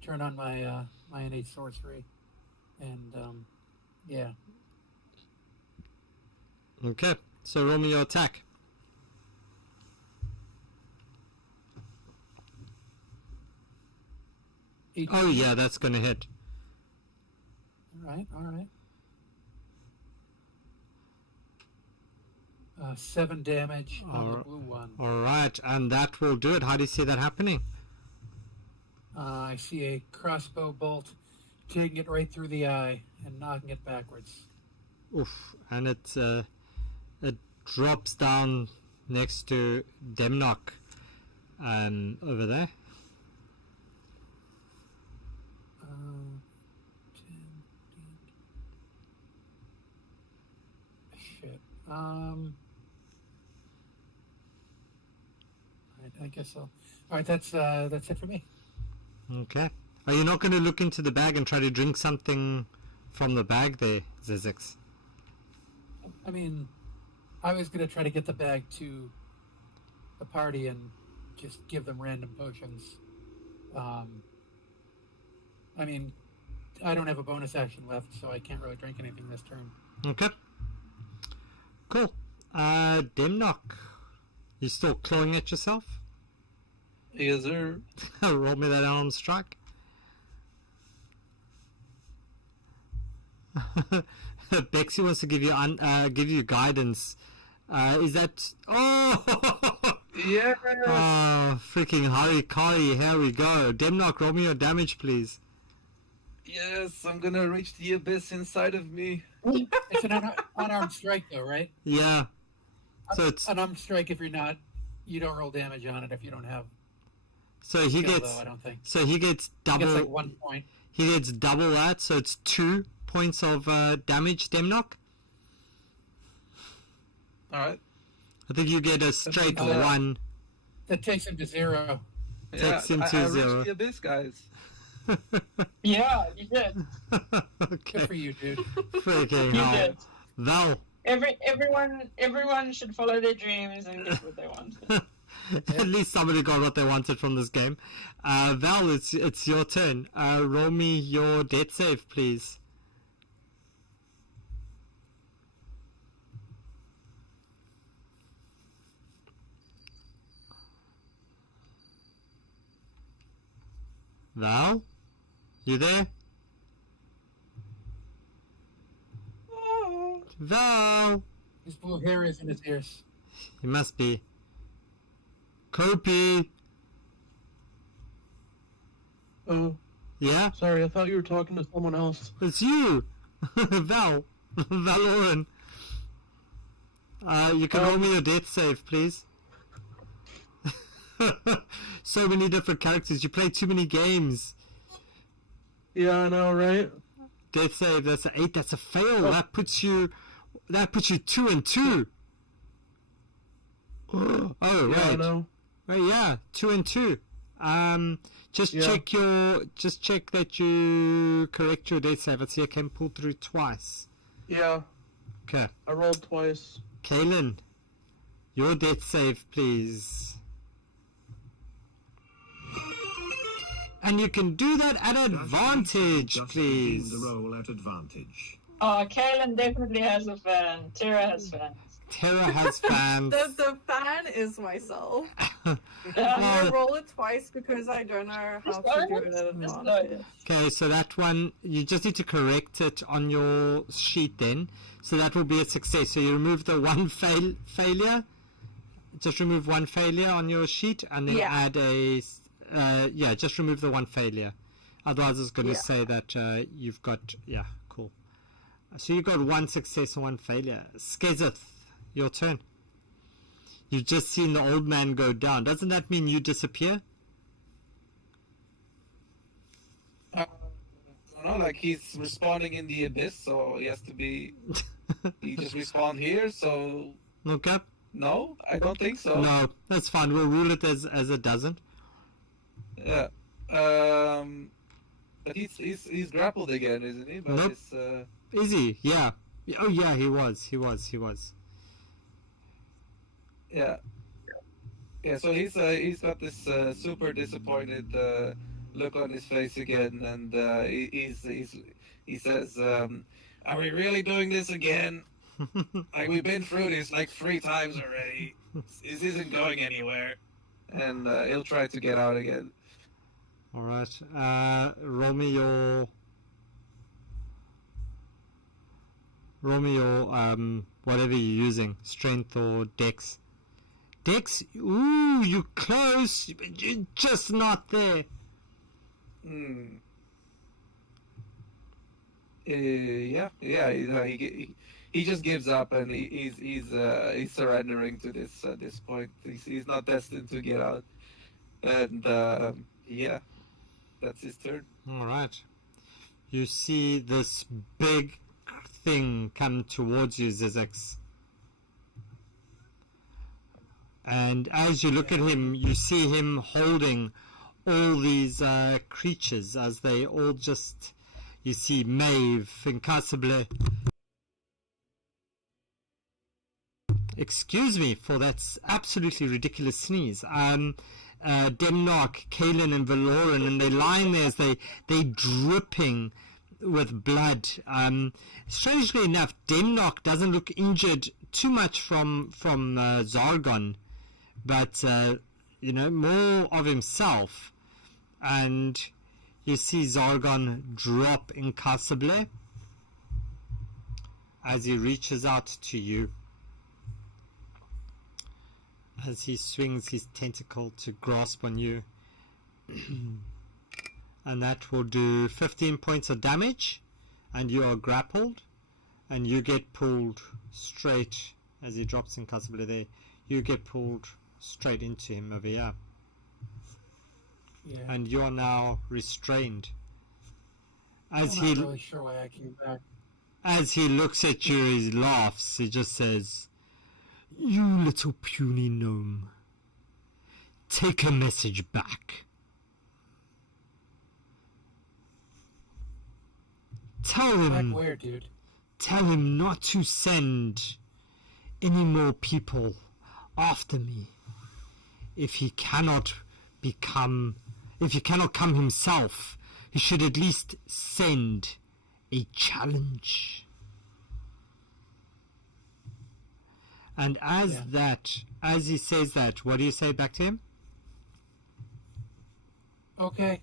turn on my my innate sorcery, and yeah. Okay. So roll me your attack. Oh yeah, that's gonna hit. All right. 7 damage on the blue one. All right, and that will do it. How do you see that happening? I see a crossbow bolt taking it right through the eye and knocking it backwards. Oof! And it drops down next to Demnock, over there. 10, shit. I guess so. All right, that's it for me. Okay. Are you not going to look into the bag and try to drink something from the bag there, Zizix? I mean, I was going to try to get the bag to the party and just give them random potions. I mean, I don't have a bonus action left, so I can't really drink anything this turn. Okay. Cool. Demnock, you still clawing at yourself? Yes, sir. Roll me that arm strike. Bexy wants to give you guidance. Is that? Oh! Yes. Oh, freaking Harikari! Here we go. Demnock, roll me your damage, please. Yes, I'm gonna reach the abyss inside of me. It's an unarmed strike, though, right? Yeah. So it's unarmed strike. If you're not, you don't roll damage on it if you don't have. So he skill, gets. though, I don't think. So he gets double. He gets like 1 point. He gets double that, so it's 2 points of damage. Demnock. All right. I think you get a straight 1. That takes him to 0. Takes him to I 0. reached the abyss, guys. Yeah, you did. Okay. Good for you, dude. Freaking You hell. did. Val. Everyone should follow their dreams and get what they want. At least somebody got what they wanted from this game. Val, it's your turn. Roll me your death save, please. Val? You there? Val! His blue hair is in his ears. He must be. Kopi! Oh, Yeah? sorry, I thought you were talking to someone else. It's you! Val! Valoran! You can roll me your death save, please. So many different characters. You play too many games. Yeah, I know, right? Death save. That's an 8. That's a fail. Oh. That puts you 2 and 2. Oh, Yeah, I right. know. Right, yeah, 2 and 2. Just Yeah. check that you correct your death save. Let's see, I can pull through twice. Yeah, Okay. I rolled twice. Kaylin, your death save, please. And you can do that at advantage, please. The roll at advantage. Oh, Kaelin definitely has a fan. Tara has fans. Tara has fans. The fan is myself. I'm Uh, gonna roll it twice because I don't know how to do it at advantage. Okay, so that one, you just need to correct it on your sheet then. So that will be a success. So you remove the one failure. Just remove one failure on your sheet and then Yeah. add a... just remove the one failure. Otherwise it's going to Yeah. say that you've got... Yeah, cool. So you got one success and one failure. Skezeth, your turn. You've just seen the old man go down. Doesn't that mean you disappear? I don't know, like he's respawning in the abyss, so he has to be. He just respawned here, so Okay. no, I don't think so. No, that's fine. We'll rule it as it doesn't. Yeah. But he's grappled again, isn't he? But Nope. it's, Is he? Yeah. Oh yeah, he was. yeah. Yeah, so he's got this super disappointed look on his face again, and he says, "Are we really doing this again? Like we've been through this like 3 times already. This isn't going anywhere." And he'll try to get out again. All right. Roll me your whatever you're using, strength or dex. Dex. Ooh, you close, but you're just not there. Yeah. He just gives up, and he's surrendering to this point. He's not destined to get out, and yeah, that's his turn. All right. You see this big thing come towards you, Zizix. And as you look at him, you see him holding all these creatures as they all just... You see Maeve, Fincasable... Excuse me for that absolutely ridiculous sneeze. Demnock, Kaelin and Valoran, and they're lying there as they're dripping with blood. Strangely enough, Demnock doesn't look injured too much from Zargon, but more of himself. And you see Zargon drop incassably as he reaches out to you, as he swings his tentacle to grasp on you. And that will do 15 points of damage, and you are grappled, and you get pulled straight, as he drops incassably there, you get pulled straight into him over here. Yeah. And you are now restrained. As I'm not really sure why I came back. As he looks at you, he laughs. He just says, "You little puny gnome. Take a message back. Tell him, Back where, dude? tell him not to send any more people after me. If he cannot come himself, he should at least send a challenge." And as he says that, what do you say back to him? Okay.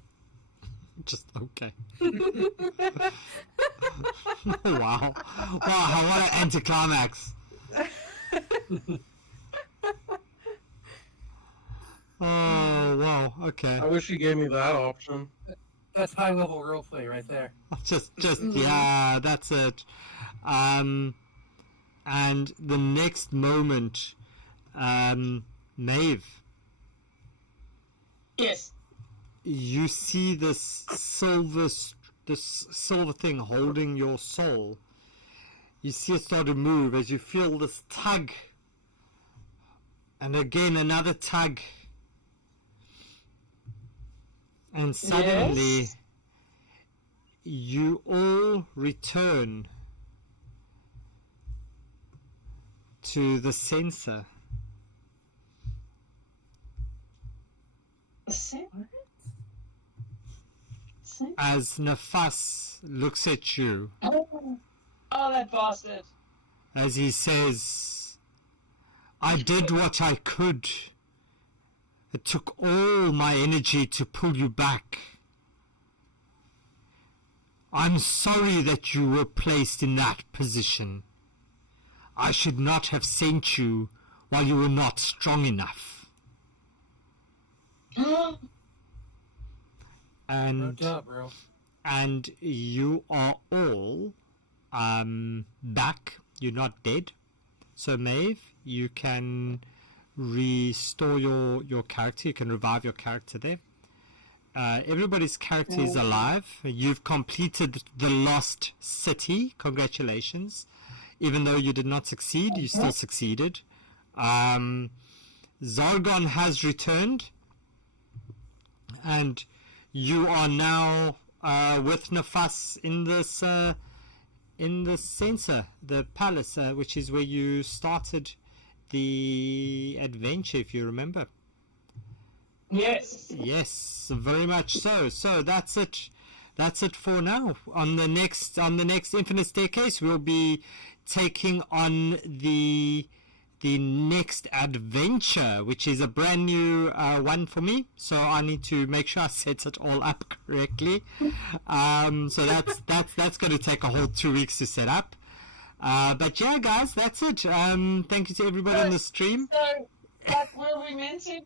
Just okay. Wow, what an anticlimax. Oh, wow, okay. I wish you gave me that option. That's high level roleplay right there. Just yeah, that's it. And the next moment, Maeve, Yes. you see this silver thing holding your soul. You see it start to move as you feel this tug, and again another tug, and suddenly Yes. you all return to the censor. As Nafas looks at you, Oh, that bastard. as he says, "I did what I could. It took all my energy to pull you back. I'm sorry that you were placed in that position. I should not have sent you while you were not strong enough." No And doubt, bro. and you are all back. You're not dead. So Maeve, you can restore your character. You can revive your character there. everybody's character is alive. You've completed the Lost City. Congratulations. Even though you did not succeed, you still succeeded. Zargon has returned. And you are now with Nefas in this in the center, the palace, which is where you started the adventure, if you remember. Yes. Yes, very much so. So that's it. That's it for now. On the next Infinite Staircase, we'll be taking on the next adventure, which is a brand new one for me. So I need to make sure I set it all up correctly. So that's going to take a whole 2 weeks to set up. But yeah, guys, that's it. Thank you to everybody on the stream. So, but were we meant to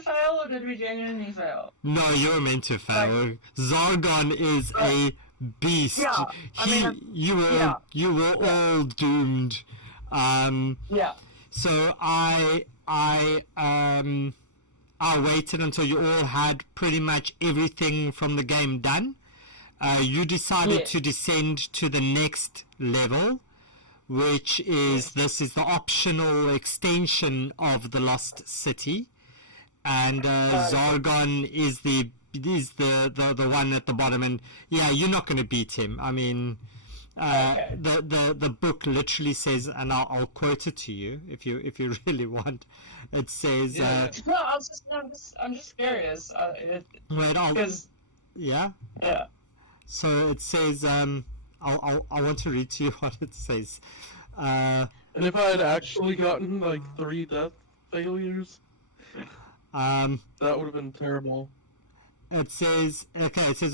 fail, or did we genuinely fail? No, you were meant to fail. Zargon is a beast. Yeah, you were all doomed. Yeah. So I waited until you all had pretty much everything from the game done. You decided to descend to the next level, which is this is the optional extension of the Lost City, and Zargon is the one at the bottom. And yeah, you're not going to beat him. I mean, the book literally says, and I'll quote it to you if you really want. It says, no, I'm just curious. Yeah. So it says, I want to read to you what it says. And if I had actually gotten like 3 death failures, that would have been terrible. It says a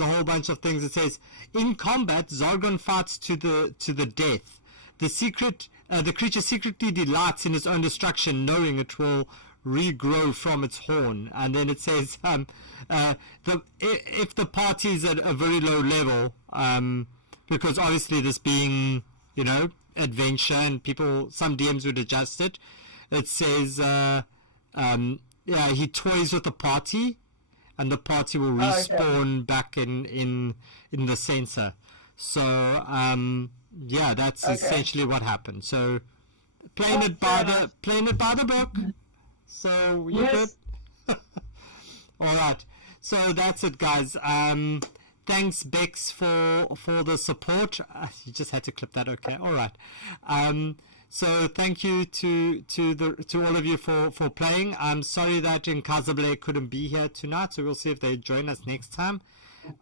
whole bunch of things. It says, in combat, Zargon fights to the death. The creature secretly delights in its own destruction, knowing it will regrow from its horn. And then it says, if the party is at a very low level, because obviously this being, adventure, and some DMs would adjust it. It says, he toys with the party, and the party will respawn back in the sensor. So that's essentially what happened. So playing it by the book. So you good? All right. So that's it, guys. Thanks, Bex, for the support. You just had to clip that. Okay. All right. So thank you to all of you for playing. I'm sorry that Nkazable couldn't be here tonight, so we'll see if they join us next time.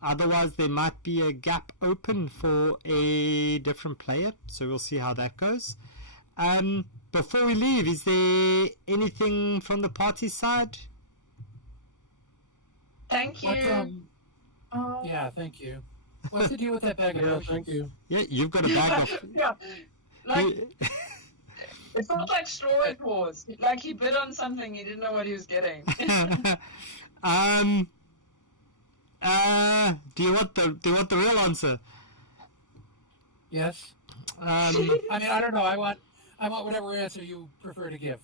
Otherwise, there might be a gap open for a different player, so we'll see how that goes. Before we leave, is there anything from the party side? Thank you. Yeah, thank you. What's the deal with that bag of potions? Thank you. Yeah, you've got a bag of... Yeah. It felt like storage wars. Like he bid on something, he didn't know what he was getting. Do you want the real answer? Yes. I mean, I don't know. I want whatever answer you prefer to give.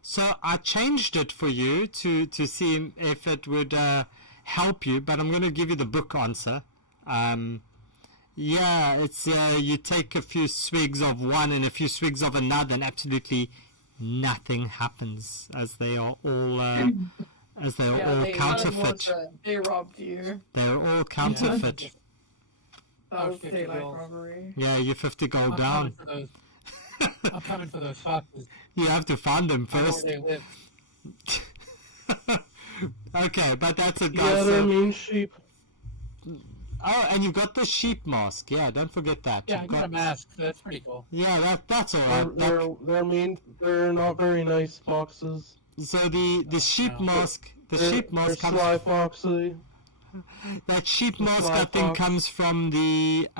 So I changed it for you to see if it would help you, but I'm going to give you the book answer. It's you take a few swigs of one and a few swigs of another, and absolutely nothing happens, as they are all counterfeit. They robbed you. They're all counterfeit. That was daylight robbery. Yeah, you're 50 gold down. I'm coming for those foxes. You have to find them I know first. where they live. Okay, but that's it, guys. Yeah, they're mean sheep. Oh, and you've got the sheep mask. Yeah, don't forget that. Yeah, I You've got a mask. So that's pretty cool. Yeah, that's all right. They're mean. They're not very nice foxes. So the sheep mask, They're comes. sly foxy. That sheep mask, I think, comes from the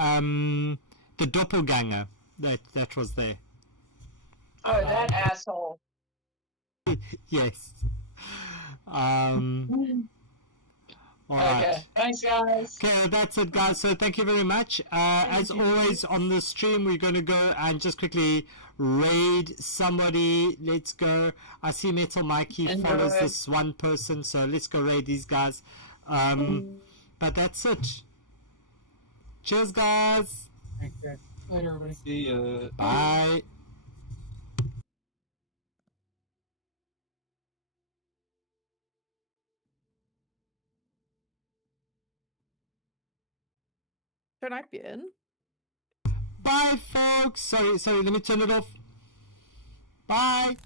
doppelganger that was there. Oh, that asshole. Yes. All right. Okay. Thanks, guys. Okay, that's it, guys. So thank you very much. As always, on the stream, we're going to go and just quickly raid somebody. Let's go. I see Metal Mikey follows Enjoy. this one person, so let's go raid these guys. But that's it. Cheers, guys. Thanks, guys. Later, everybody. See ya. Bye. Should I be in? Bye, folks. Sorry, let me turn it off. Bye.